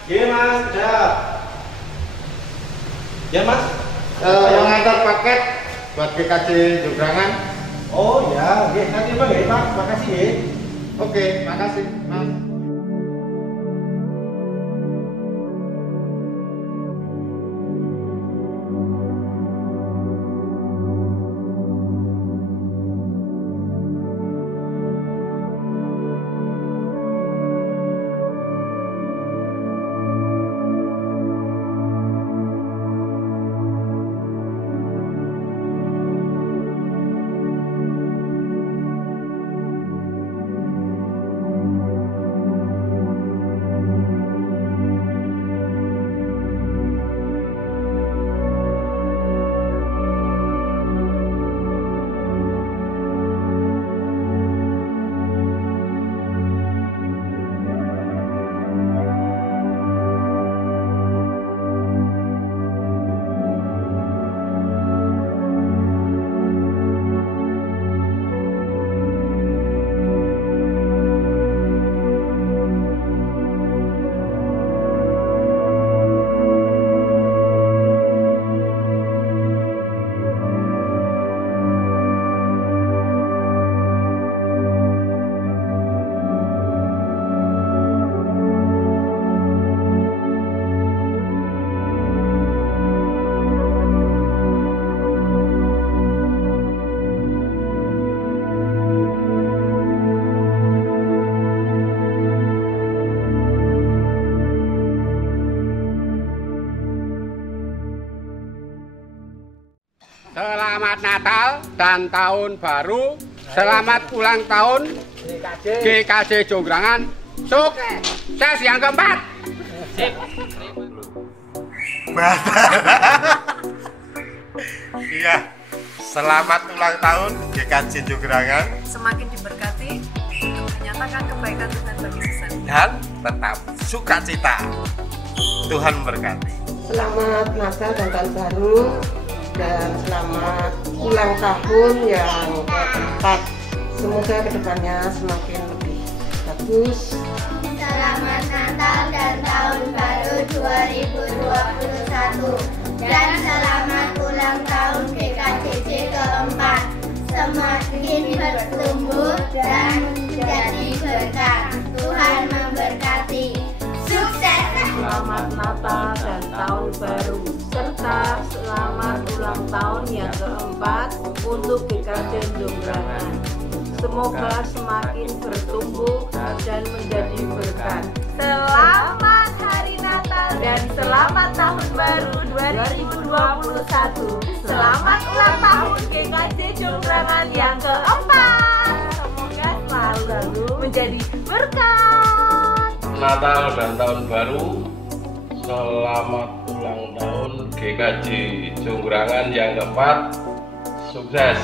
Iya mas, siap. Ya mas. Yang antar paket buat GKJ Jongrangan. Oh ya, oke. Nanti bang ya pak, makasih ya. Oke, makasih mas. Selamat Natal dan Tahun Baru. Selamat ulang tahun GKJ Jongrangan. Sukses yang keempat. Iya, selamat ulang tahun GKJ Jongrangan. Semakin diberkati untuk menyatakan kebaikan Tuhan bagi sesama. Dan tetap sukacita. Tuhan memberkati. Selamat Natal dan Tahun Baru. Dan selamat ulang tahun yang keempat. Semoga kedepannya semakin lebih bagus. Selamat Natal dan Tahun Baru 2021. Dan selamat ulang tahun GKJJ keempat. Semakin bertumbuh dan menjadi berkat. Tuhan memberkati. Sukses! Selamat Natal dan Tahun Baru, serta selamat ulang tahun yang keempat untuk GKJ Jongrangan. Semoga semakin bertumbuh dan menjadi berkat. Selamat Hari Natal dan selamat Tahun Baru 2021. Selamat ulang tahun GKJ Jongrangan yang keempat. Semoga selalu menjadi Natal dan Tahun Baru. Selamat ulang tahun GKJ Jonggrangan yang keempat. Sukses.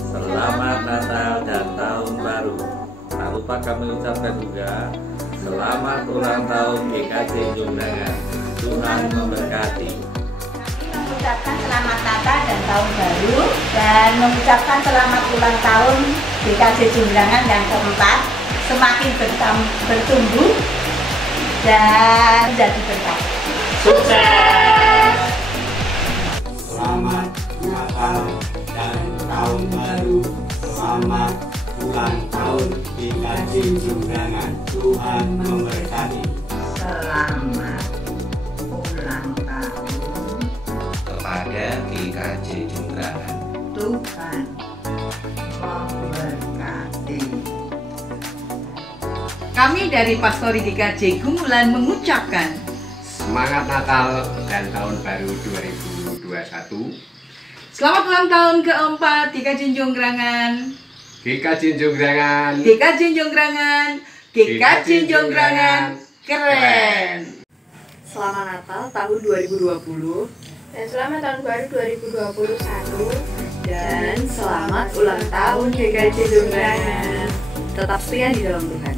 Selamat Natal dan Tahun Baru. Tak lupa kami ucapkan juga selamat ulang tahun GKJ Jonggrangan. Tuhan memberkati. Mengucapkan selamat Natal dan Tahun Baru dan mengucapkan selamat ulang tahun GKJ Jonggrangan yang keempat, semakin bertumbuh dan menjadi berkah. Sukses! Selamat Natal dan Tahun Baru. Selamat ulang tahun GKJ Jonggrangan. Tuhan memberkati. Selamat ulang tahun kepada GKJ Jonggrangan. Tuhan memberkati. Kami dari Pastori GKJ Gumulan mengucapkan semangat Natal dan Tahun Baru 2021. Selamat ulang tahun keempat GKJ Jonggrangan. GKJ Jonggrangan. GKJ Jonggrangan. GKJ Jonggrangan keren. Selamat Natal tahun 2020 dan selamat tahun baru 2021 dan selamat ulang tahun GKJ Jonggrangan. Tetap setia di dalam Tuhan.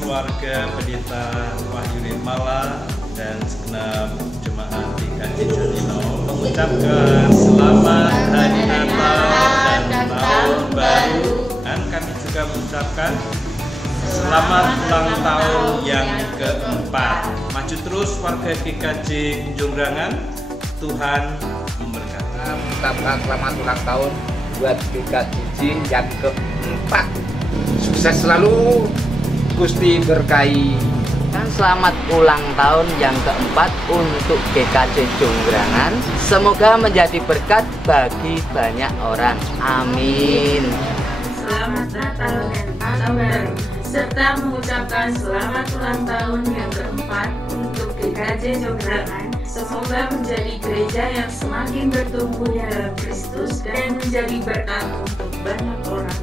Keluarga Pendeta Wahyu Nirmala dan segenap jemaat GKJ Jonino mengucapkan selamat Hari Natal dan Tahun Baru, dan kami juga mengucapkan selamat ulang tahun yang keempat. Maju terus warga GKJ Jonggrangan, Tuhan memberkati. Mengucapkan selamat ulang tahun buat GKJ yang keempat. Sukses selalu, Gusti berkahi. Dan selamat ulang tahun yang keempat untuk GKJ Jonggrangan. Semoga menjadi berkat bagi banyak orang. Amin. Selamat Natal dan Tahun Baru, serta mengucapkan selamat ulang tahun yang keempat untuk GKJ Jonggrangan. Semoga menjadi gereja yang semakin bertumbuh dalam Kristus dan menjadi berkat untuk banyak orang.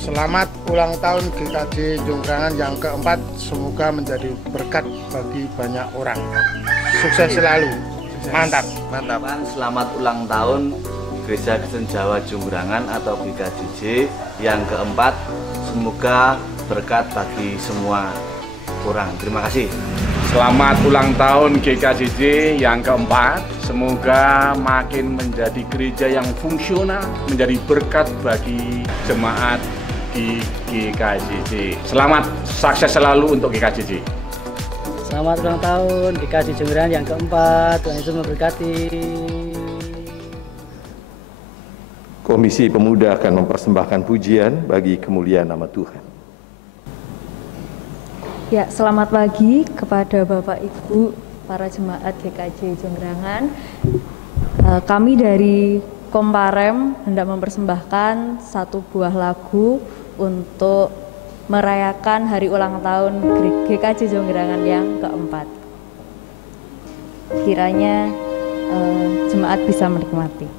Selamat ulang tahun GKJ Jonggrangan yang keempat, semoga menjadi berkat bagi banyak orang. Sukses selalu. Mantap. Mantap. Selamat ulang tahun Gereja Kristen Jawa Jonggrangan atau GKJJ yang keempat. Semoga berkat bagi semua orang. Terima kasih. Selamat ulang tahun GKJJ yang keempat. Semoga makin menjadi gereja yang fungsional, menjadi berkat bagi jemaat di GKJJ. Selamat sukses selalu untuk GKJJ. Selamat ulang tahun GKJ Jonggrangan yang keempat. Tuhan Yesus memberkati. Komisi Pemuda akan mempersembahkan pujian bagi kemuliaan nama Tuhan. Ya, selamat pagi kepada Bapak Ibu para jemaat GKJ Jonggrangan. Kami dari Komparem hendak mempersembahkan satu buah lagu untuk merayakan hari ulang tahun GKJ Jonggrangan yang keempat. Kiranya jemaat bisa menikmati.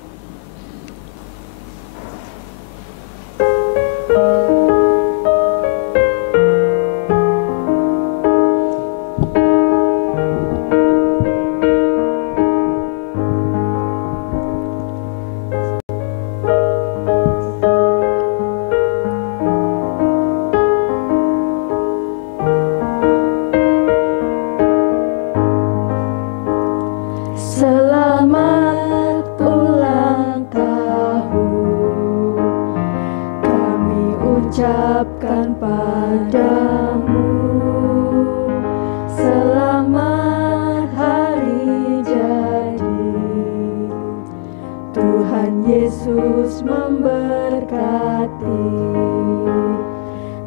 Selamat ulang tahun, kami ucapkan padamu. Selamat hari jadi, Tuhan Yesus memberkati.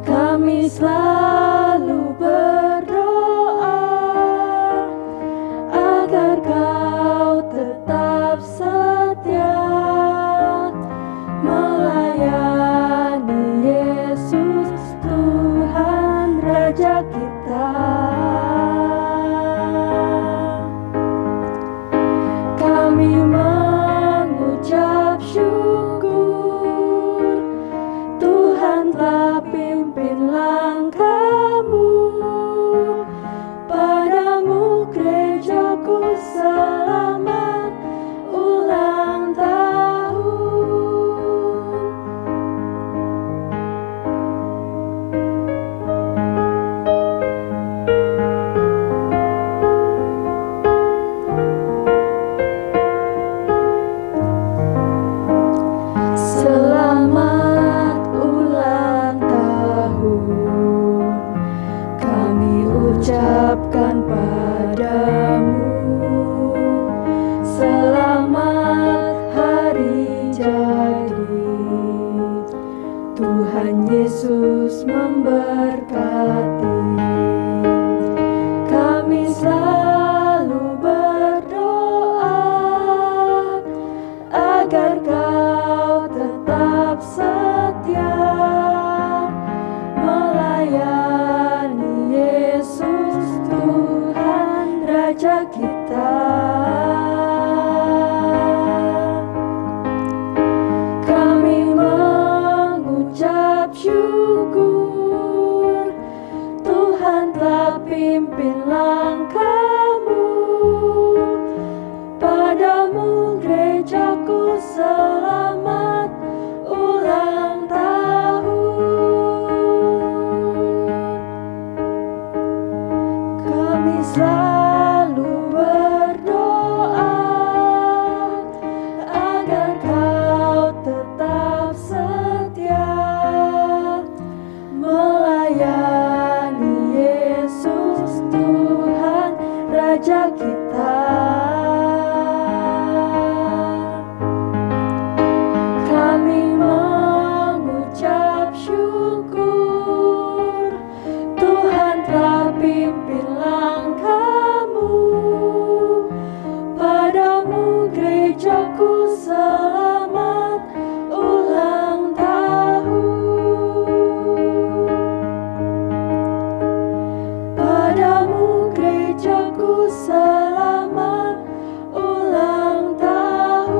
Kami selalu berdoa agar kau tetap setia melayani Yesus Tuhan Raja kita. Kami mengucap syukur Tuhan telah pimpin langkah Yesus memberkati. Kami selalu berdoa agar Kau tetap setia melayani Yesus Tuhan Raja kita. Kami mengucap syukur Tuhan telah pimpin langkahmu. Padamu gerejaku selamat ulang tahun. Kami selalu berdoa agar Kau tetap setia melayani Yesus Tuhan Raja kita. Kami mengucap syukur Tuhan telah pimpin langkahmu. Padamu gerejaku selamat ulang tahun. Padamu gerejaku selamat ulang tahun.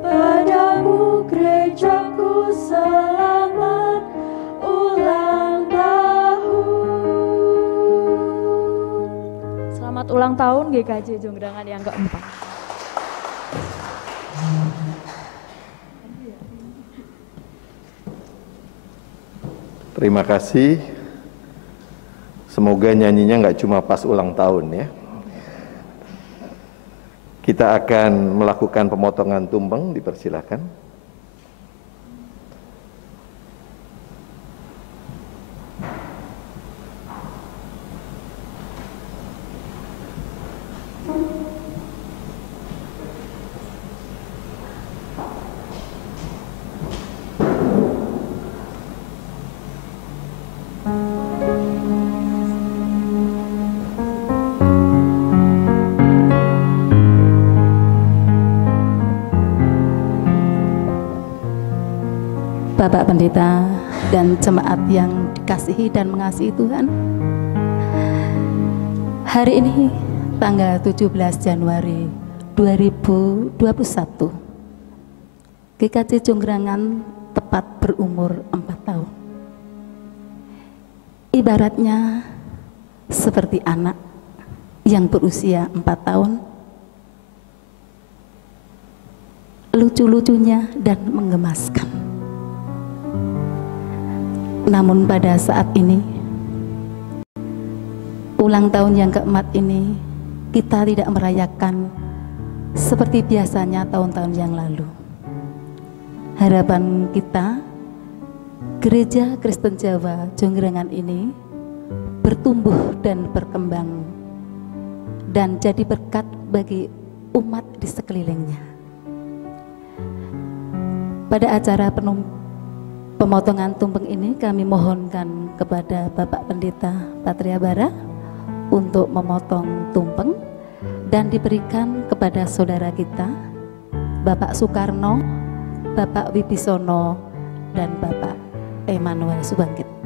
Padamu gerejaku selamat ulang tahun. Selamat ulang tahun GKJ Jonggrangan yang keempat. Terima kasih. Semoga nyanyinya nggak cuma pas ulang tahun ya. Kita akan melakukan pemotongan tumpeng, dipersilakan. Bapak Pendeta dan jemaat yang dikasihi dan mengasihi Tuhan, hari ini tanggal 17 Januari 2021 GKJ Jonggrangan tepat berumur 4 tahun. Ibaratnya seperti anak yang berusia 4 tahun, lucu-lucunya dan menggemaskan. Namun pada saat ini, ulang tahun yang keempat ini, kita tidak merayakan seperti biasanya tahun-tahun yang lalu. Harapan kita, Gereja Kristen Jawa Jonggrangan ini bertumbuh dan berkembang dan jadi berkat bagi umat di sekelilingnya. Pada acara pemotongan tumpeng ini kami mohonkan kepada Bapak Pendeta Patria Bara untuk memotong tumpeng dan diberikan kepada saudara kita Bapak Soekarno, Bapak Wibisono, dan Bapak Emmanuel Subangkit.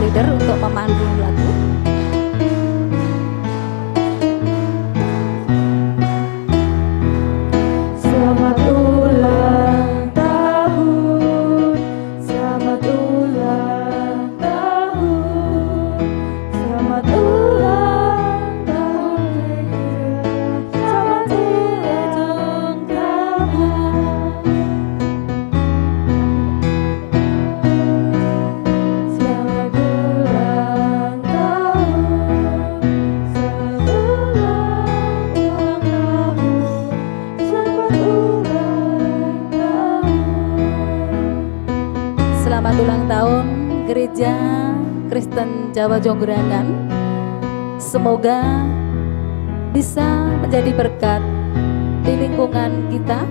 Leader untuk memandu selamat ulang tahun Gereja Kristen Jawa Jonggrangan. Semoga bisa menjadi berkat di lingkungan kita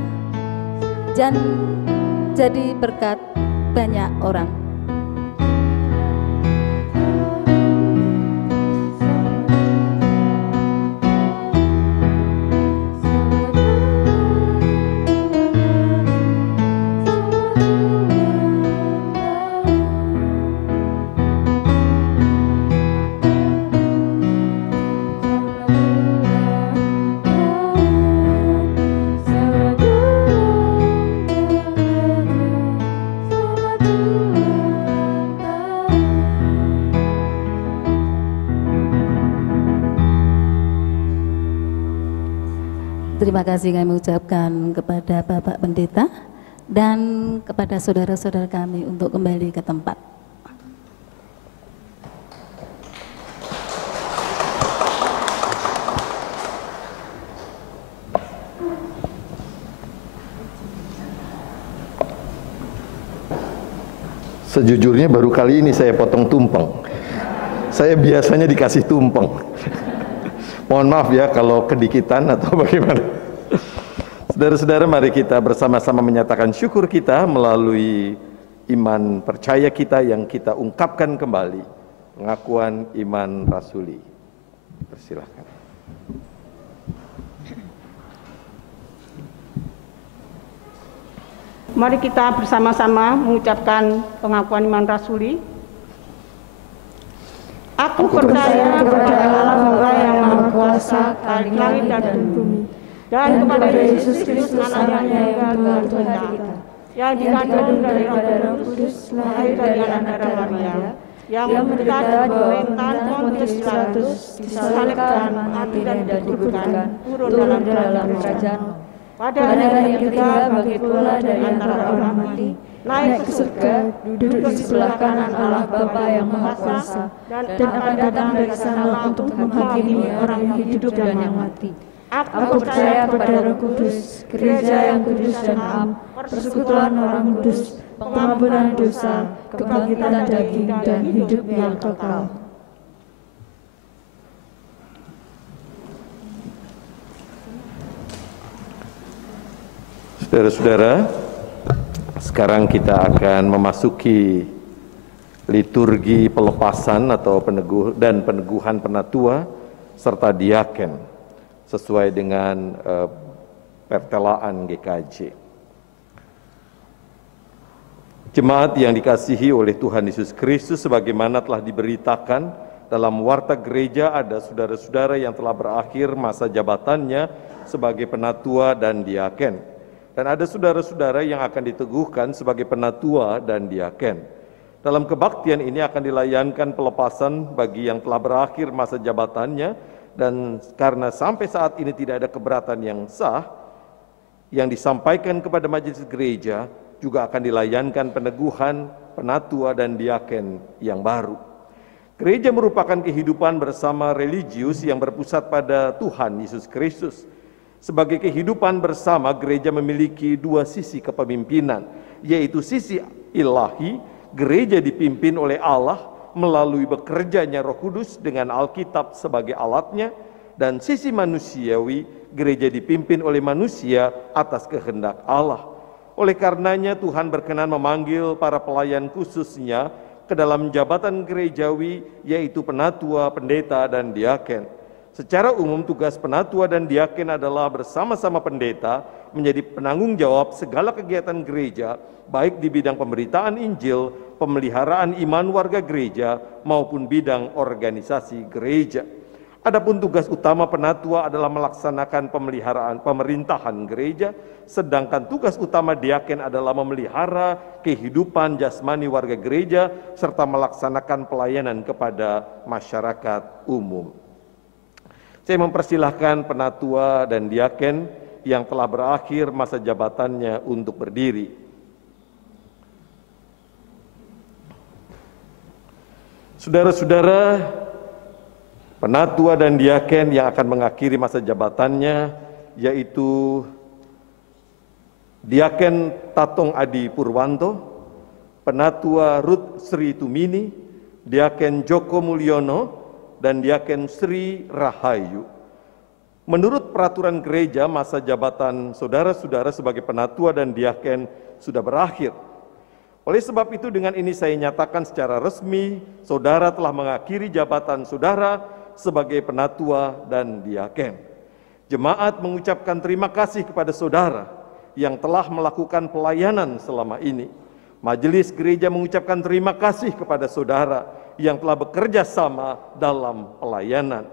dan jadi berkat banyak orang. Terima kasih kami ucapkan kepada Bapak Pendeta dan kepada saudara-saudara kami untuk kembali ke tempat. Sejujurnya baru kali ini saya potong tumpeng. Saya biasanya dikasih tumpeng. Mohon maaf ya kalau kedikitan atau bagaimana. Saudara-saudara, mari kita bersama-sama menyatakan syukur kita melalui iman percaya kita yang kita ungkapkan kembali. Pengakuan iman rasuli. Persilahkan. Mari kita bersama-sama mengucapkan pengakuan iman rasuli. Aku percaya kepada Allah yang Maha Kuasa, Khalik langit dan bumi, dan kepada Yesus Kristus anaknya yang Tuhan kita, yang dikandung dari Roh Kudus, lahir dari anak darah Maria, yang menderita di bawah pemerintahan Pontius Pilatus, disalibkan, mati dan dikuburkan, turun dalam kerajaan. Pada hari yang ketiga bangkit pula dari antara orang mati, naik ke surga, duduk di sebelah kanan Allah Bapa yang Maha Kuasa, dan akan datang dari sana untuk menghakimi orang yang hidup dan yang mati. Aku percaya kepada Roh Kudus, gereja yang kudus dan am, persekutuan orang kudus, pengampunan dosa, kebangkitan daging dan hidup yang kekal. Saudara-saudara, sekarang kita akan memasuki liturgi pelepasan atau peneguhan penatua serta diaken sesuai dengan pertelaan GKJ. Jemaat yang dikasihi oleh Tuhan Yesus Kristus, sebagaimana telah diberitakan dalam warta gereja, ada saudara-saudara yang telah berakhir masa jabatannya sebagai penatua dan diaken. Dan ada saudara-saudara yang akan diteguhkan sebagai penatua dan diaken. Dalam kebaktian ini akan dilayankan pelepasan bagi yang telah berakhir masa jabatannya, dan karena sampai saat ini tidak ada keberatan yang sah yang disampaikan kepada majelis gereja, juga akan dilayankan peneguhan penatua dan diaken yang baru. Gereja merupakan kehidupan bersama religius yang berpusat pada Tuhan Yesus Kristus. Sebagai kehidupan bersama, gereja memiliki dua sisi kepemimpinan, yaitu sisi ilahi, gereja dipimpin oleh Allah melalui bekerjanya Roh Kudus dengan Alkitab sebagai alatnya, dan sisi manusiawi, gereja dipimpin oleh manusia atas kehendak Allah. Oleh karenanya Tuhan berkenan memanggil para pelayan khususnya ke dalam jabatan gerejawi, yaitu penatua, pendeta, dan diaken. Secara umum tugas penatua dan diaken adalah bersama-sama pendeta menjadi penanggung jawab segala kegiatan gereja, baik di bidang pemberitaan Injil, pemeliharaan iman warga gereja, maupun bidang organisasi gereja. Adapun tugas utama penatua adalah melaksanakan pemerintahan gereja, sedangkan tugas utama diaken adalah memelihara kehidupan jasmani warga gereja serta melaksanakan pelayanan kepada masyarakat umum. Saya mempersilahkan penatua dan diaken yang telah berakhir masa jabatannya untuk berdiri. Saudara-saudara, penatua dan diaken yang akan mengakhiri masa jabatannya yaitu Diaken Tatong Adi Purwanto, Penatua Ruth Sri Tumini, Diaken Joko Mulyono, dan Diaken Sri Rahayu. Menurut peraturan gereja, masa jabatan saudara-saudara sebagai penatua dan diaken sudah berakhir. Oleh sebab itu, dengan ini saya nyatakan secara resmi, saudara telah mengakhiri jabatan saudara sebagai penatua dan diaken. Jemaat mengucapkan terima kasih kepada saudara yang telah melakukan pelayanan selama ini. Majelis gereja mengucapkan terima kasih kepada saudara yang telah bekerja sama dalam pelayanan.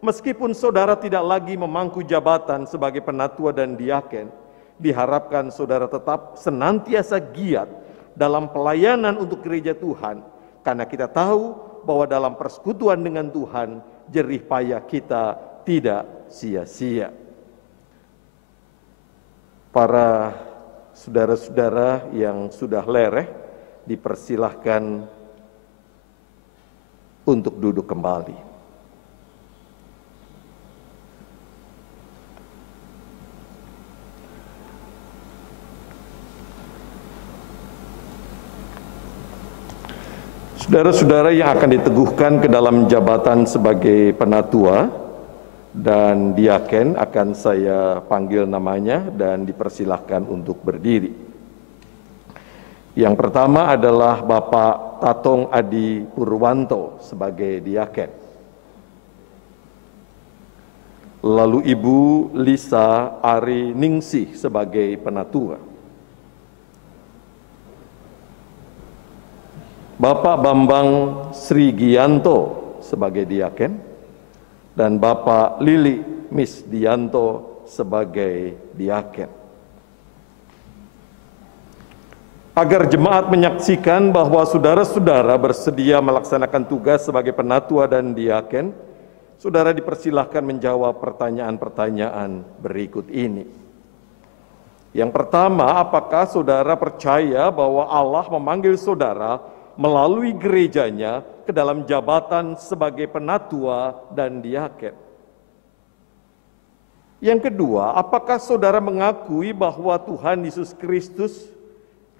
Meskipun saudara tidak lagi memangku jabatan sebagai penatua dan diaken, diharapkan saudara tetap senantiasa giat dalam pelayanan untuk gereja Tuhan, karena kita tahu bahwa dalam persekutuan dengan Tuhan, jerih payah kita tidak sia-sia. Para saudara-saudara yang sudah lereh, dipersilahkan untuk duduk kembali. Saudara-saudara yang akan diteguhkan ke dalam jabatan sebagai penatua dan diaken akan saya panggil namanya dan dipersilahkan untuk berdiri. Yang pertama adalah Bapak Tatong Adi Purwanto sebagai diaken. Lalu Ibu Lisa Ari Ningsih sebagai penatua. Bapak Bambang Sri Gianto sebagai diaken, dan Bapak Lili Misdianto sebagai diaken. Agar jemaat menyaksikan bahwa saudara-saudara bersedia melaksanakan tugas sebagai penatua dan diaken, saudara dipersilahkan menjawab pertanyaan-pertanyaan berikut ini. Yang pertama, apakah saudara percaya bahwa Allah memanggil saudara melalui gerejanya ke dalam jabatan sebagai penatua dan diaken? Yang kedua, apakah saudara mengakui bahwa Tuhan Yesus Kristus,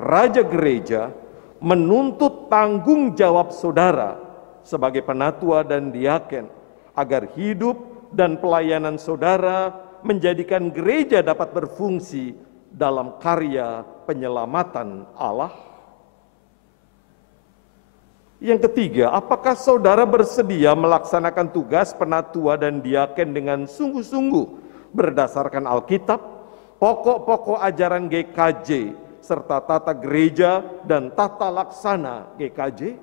Raja Gereja, menuntut tanggung jawab saudara sebagai penatua dan diaken, agar hidup dan pelayanan saudara menjadikan gereja dapat berfungsi dalam karya penyelamatan Allah? Yang ketiga, apakah saudara bersedia melaksanakan tugas penatua dan diaken dengan sungguh-sungguh berdasarkan Alkitab, pokok-pokok ajaran GKJ, serta tata gereja dan tata laksana GKJ?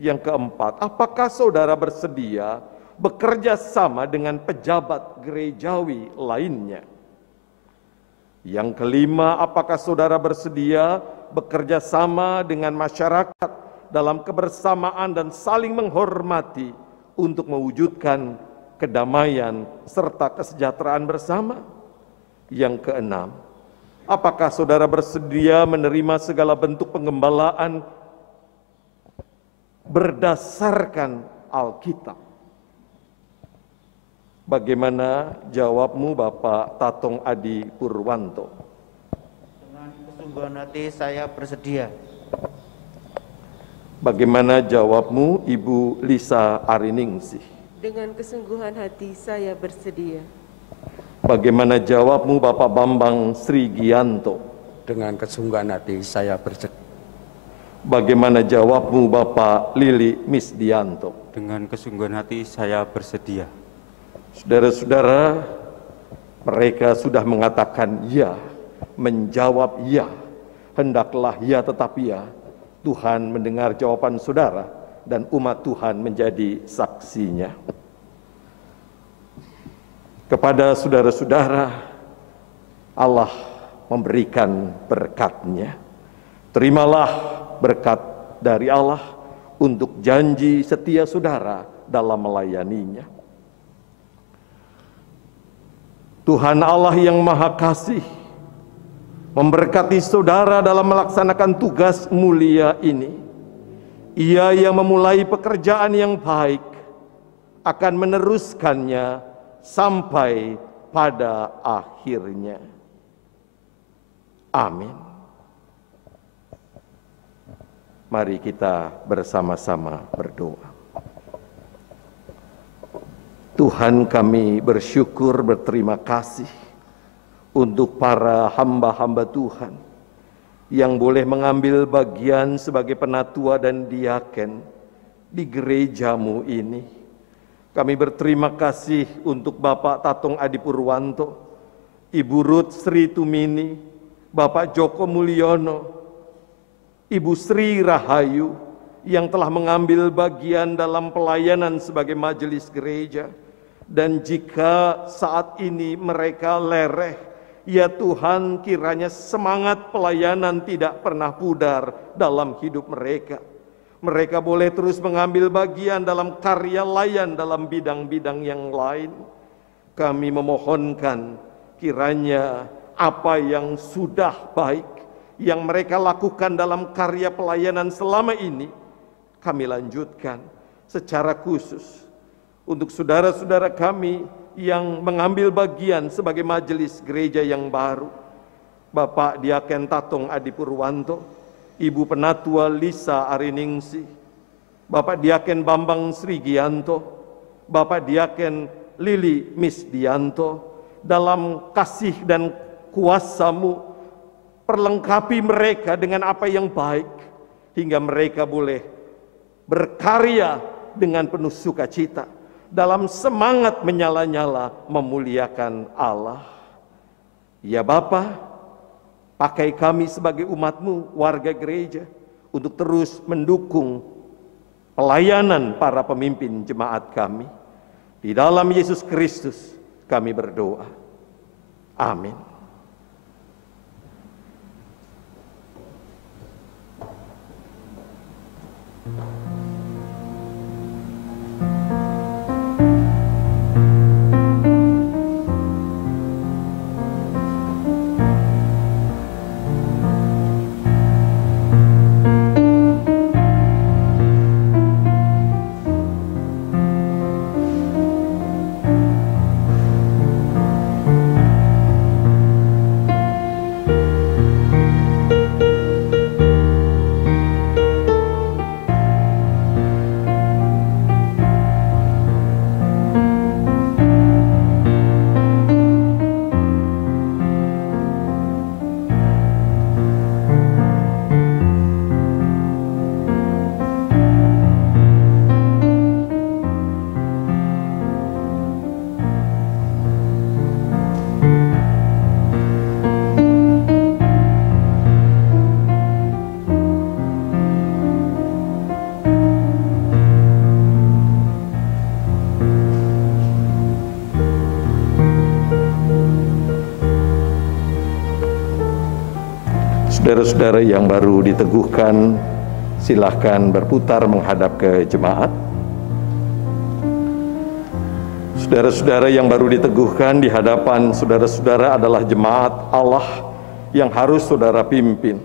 Yang keempat, apakah saudara bersedia bekerja sama dengan pejabat gerejawi lainnya? Yang kelima, apakah saudara bersedia bekerja sama dengan masyarakat dalam kebersamaan dan saling menghormati untuk mewujudkan kedamaian serta kesejahteraan bersama? Yang keenam, apakah saudara bersedia menerima segala bentuk penggembalaan berdasarkan Alkitab? Bagaimana jawabmu, Bapak Tatong Adi Purwanto? Dengan kesungguhan hati saya bersedia. Bagaimana jawabmu, Ibu Lisa Ariningsih? Dengan kesungguhan hati saya bersedia. Bagaimana jawabmu, Bapak Bambang Sri Gianto? Dengan kesungguhan hati saya bersedia. Bagaimana jawabmu, Bapak Lili Misdianto? Dengan kesungguhan hati saya bersedia. Saudara-saudara, mereka sudah mengatakan ya, menjawab ya, hendaklah ya tetap ya. Tuhan mendengar jawaban saudara dan umat Tuhan menjadi saksinya. Kepada saudara-saudara, Allah memberikan berkat-Nya. Terimalah berkat dari Allah untuk janji setia saudara dalam melayaninya. Tuhan Allah yang Maha Kasih memberkati saudara dalam melaksanakan tugas mulia ini. Ia yang memulai pekerjaan yang baik akan meneruskannya sampai pada akhirnya. Amin. Mari kita bersama-sama berdoa. Tuhan, kami bersyukur, berterima kasih untuk para hamba-hamba Tuhan yang boleh mengambil bagian sebagai penatua dan diaken di gerejamu ini. Kami berterima kasih untuk Bapak Tatong Adi Purwanto, Ibu Ruth Sri Tumini, Bapak Joko Mulyono, Ibu Sri Rahayu yang telah mengambil bagian dalam pelayanan sebagai majelis gereja. Dan jika saat ini mereka lereh, ya Tuhan, kiranya semangat pelayanan tidak pernah pudar dalam hidup mereka. Mereka boleh terus mengambil bagian dalam karya layan dalam bidang-bidang yang lain. Kami memohonkan kiranya apa yang sudah baik yang mereka lakukan dalam karya pelayanan selama ini, kami lanjutkan secara khusus untuk saudara-saudara kami yang mengambil bagian sebagai majelis gereja yang baru. Bapak Diaken Tatong Adi Purwanto, Ibu Penatua Lisa Ariningsi, Bapak Diaken Bambang Srigianto, Bapak Diaken Lili Misdianto, dalam kasih dan kuasa-Mu, perlengkapi mereka dengan apa yang baik, hingga mereka boleh berkarya dengan penuh sukacita, dalam semangat menyala-nyala memuliakan Allah. Ya Bapa, pakai kami sebagai umat-Mu, warga gereja, untuk terus mendukung pelayanan para pemimpin jemaat kami. Di dalam Yesus Kristus kami berdoa. Amin. Saudara-saudara yang baru diteguhkan, silahkan berputar menghadap ke jemaat. Saudara-saudara yang baru diteguhkan, di hadapan saudara-saudara adalah jemaat Allah yang harus saudara pimpin.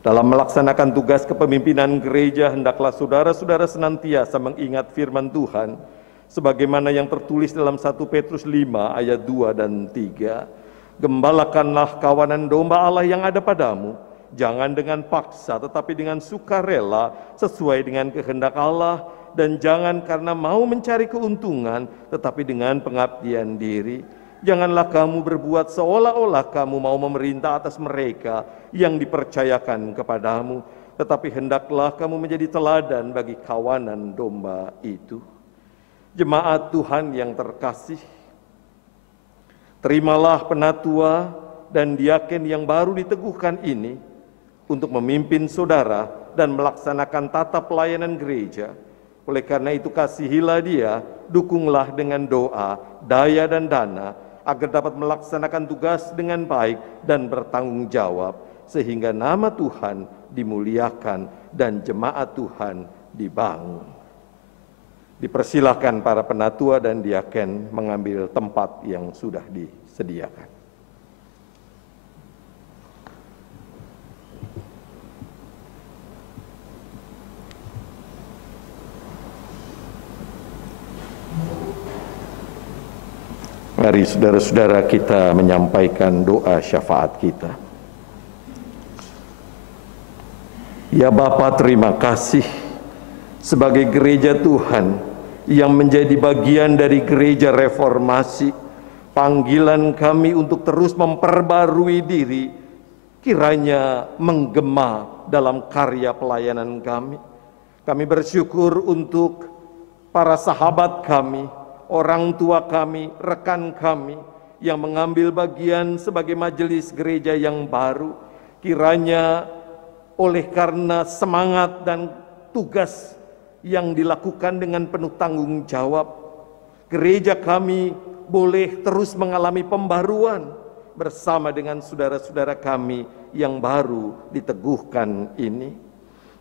Dalam melaksanakan tugas kepemimpinan gereja, hendaklah saudara-saudara senantiasa mengingat firman Tuhan, sebagaimana yang tertulis dalam 1 Petrus 5 ayat 2 dan 3. Gembalakanlah kawanan domba Allah yang ada padamu, jangan dengan paksa tetapi dengan sukarela sesuai dengan kehendak Allah, dan jangan karena mau mencari keuntungan tetapi dengan pengabdian diri. Janganlah kamu berbuat seolah-olah kamu mau memerintah atas mereka yang dipercayakan kepadamu, tetapi hendaklah kamu menjadi teladan bagi kawanan domba itu. Jemaat Tuhan yang terkasih, terimalah penatua dan diaken yang baru diteguhkan ini untuk memimpin saudara dan melaksanakan tata pelayanan gereja. Oleh karena itu kasihilah dia, dukunglah dengan doa, daya dan dana, agar dapat melaksanakan tugas dengan baik dan bertanggung jawab, sehingga nama Tuhan dimuliakan dan jemaat Tuhan dibangun. Dipersilahkan para penatua dan diaken mengambil tempat yang sudah disediakan. Mari saudara-saudara kita menyampaikan doa syafaat kita. Ya Bapa, terima kasih sebagai gereja Tuhan yang menjadi bagian dari gereja reformasi. Panggilan kami untuk terus memperbarui diri kiranya menggema dalam karya pelayanan kami. Kami bersyukur untuk para sahabat kami, orang tua kami, rekan kami yang mengambil bagian sebagai majelis gereja yang baru. Kiranya oleh karena semangat dan tugas yang dilakukan dengan penuh tanggung jawab, gereja kami boleh terus mengalami pembaruan bersama dengan saudara-saudara kami yang baru diteguhkan ini.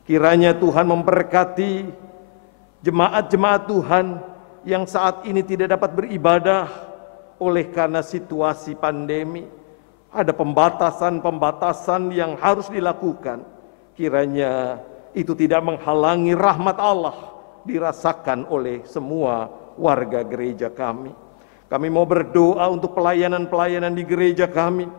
Kiranya Tuhan memberkati jemaat-jemaat Tuhan yang saat ini tidak dapat beribadah oleh karena situasi pandemi. Ada pembatasan-pembatasan yang harus dilakukan. Kiranya itu tidak menghalangi rahmat Allah dirasakan oleh semua warga gereja kami. Kami mau berdoa untuk pelayanan-pelayanan di gereja kami.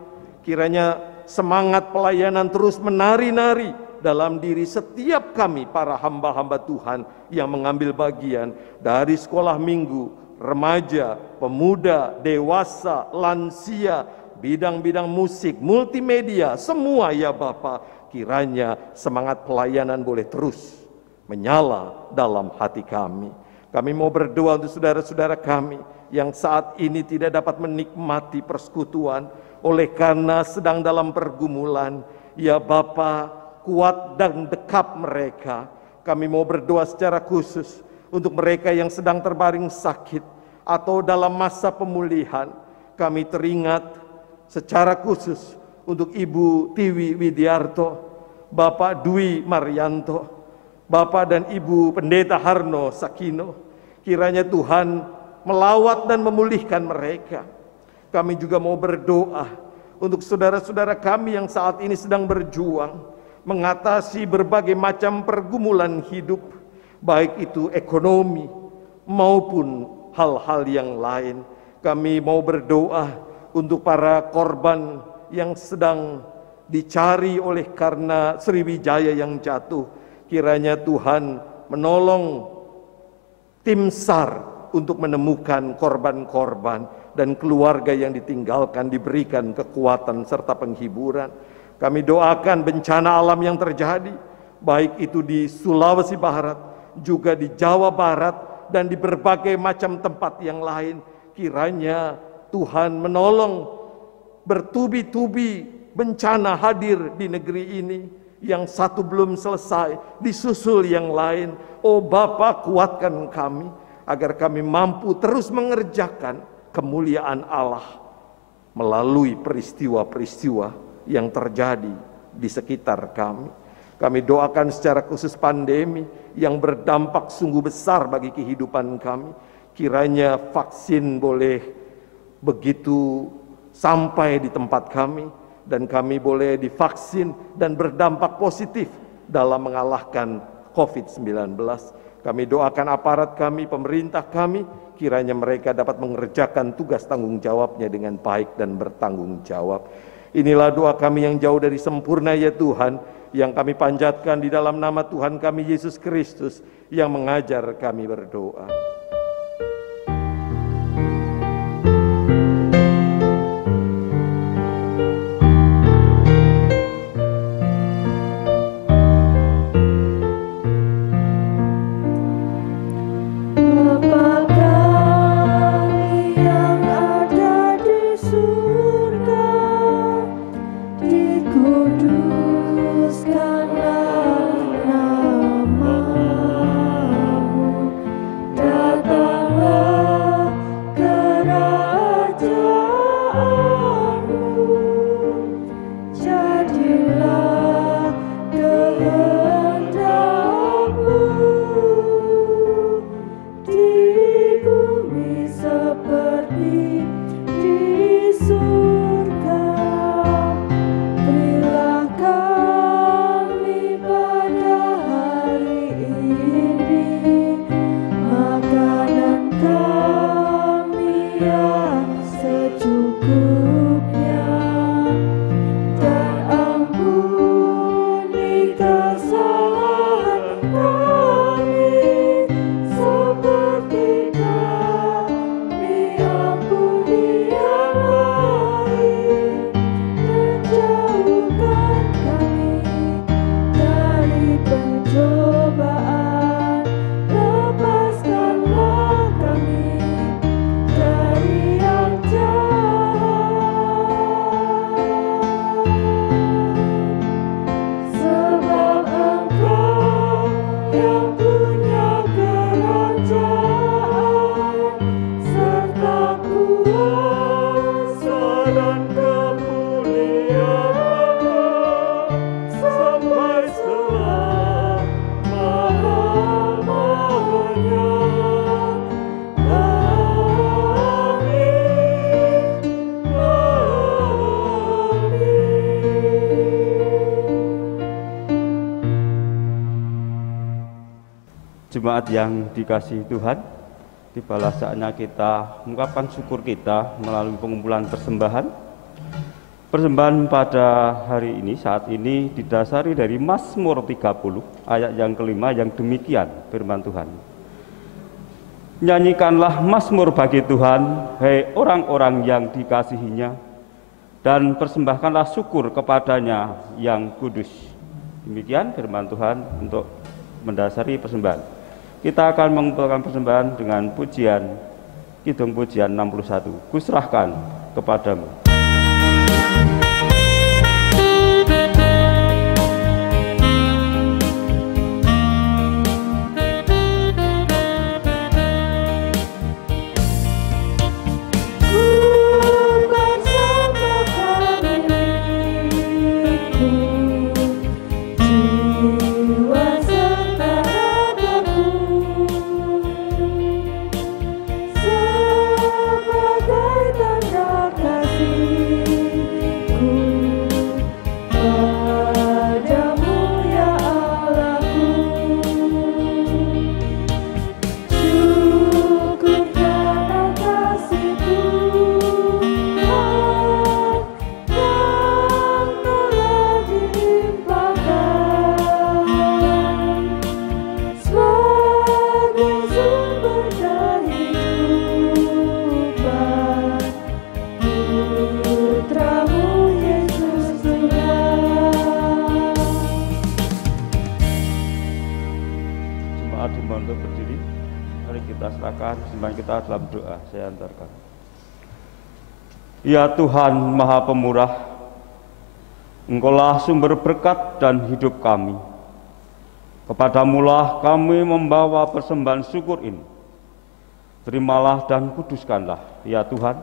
Kiranya semangat pelayanan terus menari-nari dalam diri setiap kami para hamba-hamba Tuhan yang mengambil bagian dari sekolah minggu, remaja, pemuda, dewasa, lansia, bidang-bidang musik, multimedia, semua ya Bapa. Kiranya semangat pelayanan boleh terus menyala dalam hati kami. Kami mau berdoa untuk saudara-saudara kami yang saat ini tidak dapat menikmati persekutuan oleh karena sedang dalam pergumulan. Ya Bapa, kuat dan dekap mereka. Kami mau berdoa secara khusus untuk mereka yang sedang terbaring sakit atau dalam masa pemulihan. Kami teringat secara khusus untuk Ibu Tiwi Widiarto, Bapak Dwi Marianto, Bapak dan Ibu Pendeta Harno Sakino. Kiranya Tuhan melawat dan memulihkan mereka. Kami juga mau berdoa untuk saudara-saudara kami yang saat ini sedang berjuang mengatasi berbagai macam pergumulan hidup, baik itu ekonomi maupun hal-hal yang lain. Kami mau berdoa untuk para korban yang sedang dicari oleh karena Sriwijaya yang jatuh. Kiranya Tuhan menolong tim SAR untuk menemukan korban-korban dan keluarga yang ditinggalkan diberikan kekuatan serta penghiburan. Kami doakan bencana alam yang terjadi, baik itu di Sulawesi Barat, juga di Jawa Barat, dan di berbagai macam tempat yang lain. Kiranya Tuhan menolong, bertubi-tubi bencana hadir di negeri ini, yang satu belum selesai, disusul yang lain. Oh Bapa, kuatkan kami, agar kami mampu terus mengerjakan kemuliaan Allah melalui peristiwa-peristiwa yang terjadi di sekitar kami. Kami doakan secara khusus pandemi yang berdampak sungguh besar bagi kehidupan kami. Kiranya vaksin boleh begitu sampai di tempat kami dan kami boleh divaksin dan berdampak positif dalam mengalahkan COVID-19. Kami doakan aparat kami, pemerintah kami, kiranya mereka dapat mengerjakan tugas tanggung jawabnya dengan baik dan bertanggung jawab. Inilah doa kami yang jauh dari sempurna ya Tuhan, yang kami panjatkan di dalam nama Tuhan kami Yesus Kristus yang mengajar kami berdoa. Datang Jemaat yang dikasihi Tuhan, tibalah saatnya kita mengungkapkan syukur kita melalui pengumpulan persembahan. Persembahan pada hari ini, saat ini didasari dari Mazmur 30 ayat yang kelima yang demikian firman Tuhan. Nyanyikanlah mazmur bagi Tuhan, hai orang-orang yang dikasihinya, dan persembahkanlah syukur kepadanya yang kudus. Demikian firman Tuhan untuk mendasari persembahan. Kita akan mengumpulkan persembahan dengan pujian, Kidung Pujian 61. Kuserahkan kepadamu. Kita dalam doa, saya antarkan. Ya Tuhan Maha Pemurah, Engkaulah sumber berkat dan hidup kami. Kepadamulah kami membawa persembahan syukur ini. Terimalah dan kuduskanlah, ya Tuhan,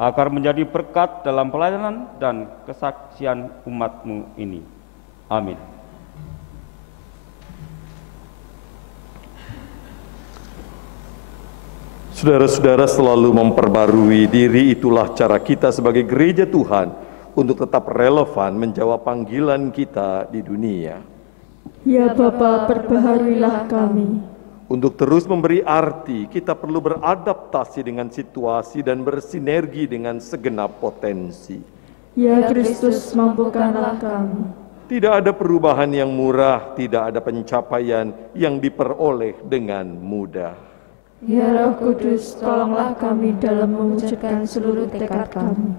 agar menjadi berkat dalam pelayanan dan kesaksian umat-Mu ini. Amin. Saudara-saudara, selalu memperbarui diri, itulah cara kita sebagai gereja Tuhan untuk tetap relevan menjawab panggilan kita di dunia. Ya Bapa, perbaharuilah kami. Untuk terus memberi arti, kita perlu beradaptasi dengan situasi dan bersinergi dengan segenap potensi. Ya Kristus, mampukanlah kami. Tidak ada perubahan yang murah, tidak ada pencapaian yang diperoleh dengan mudah. Ya Roh Kudus, tolonglah kami dalam mewujudkan seluruh tekad kami.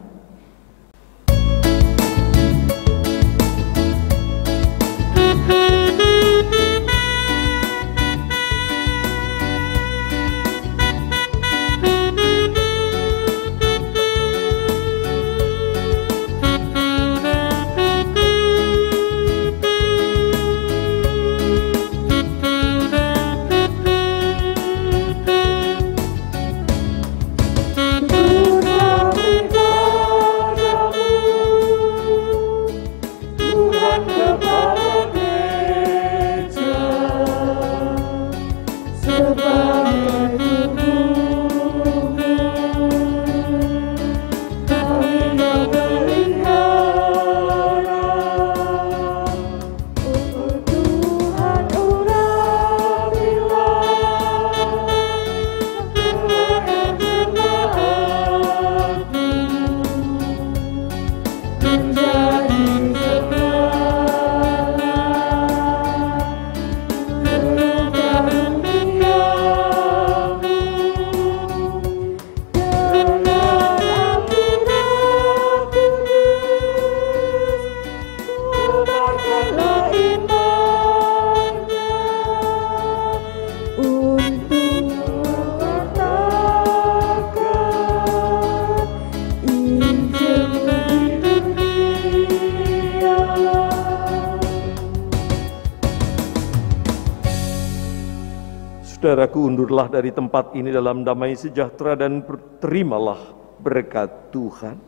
Saudaraku, undurlah dari tempat ini dalam damai sejahtera dan terimalah berkat Tuhan.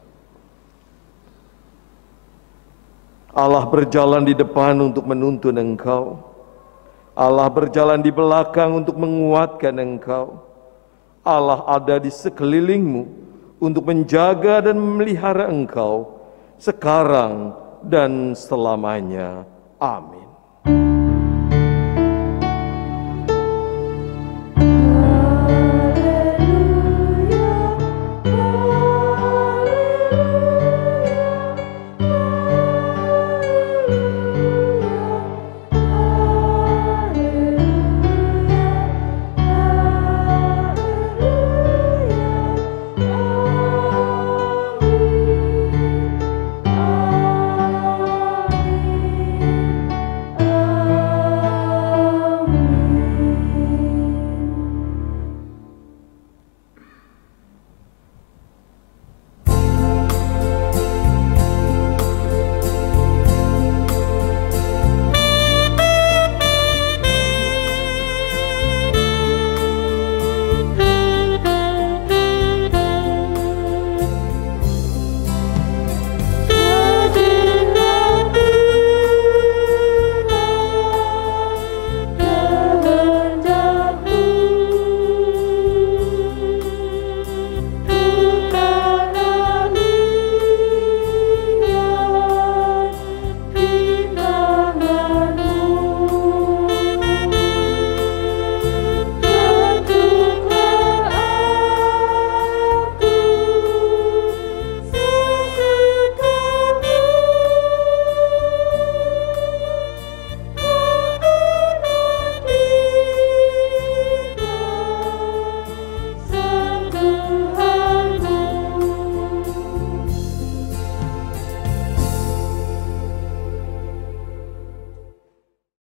Allah berjalan di depan untuk menuntun engkau. Allah berjalan di belakang untuk menguatkan engkau. Allah ada di sekelilingmu untuk menjaga dan memelihara engkau sekarang dan selamanya. Amin.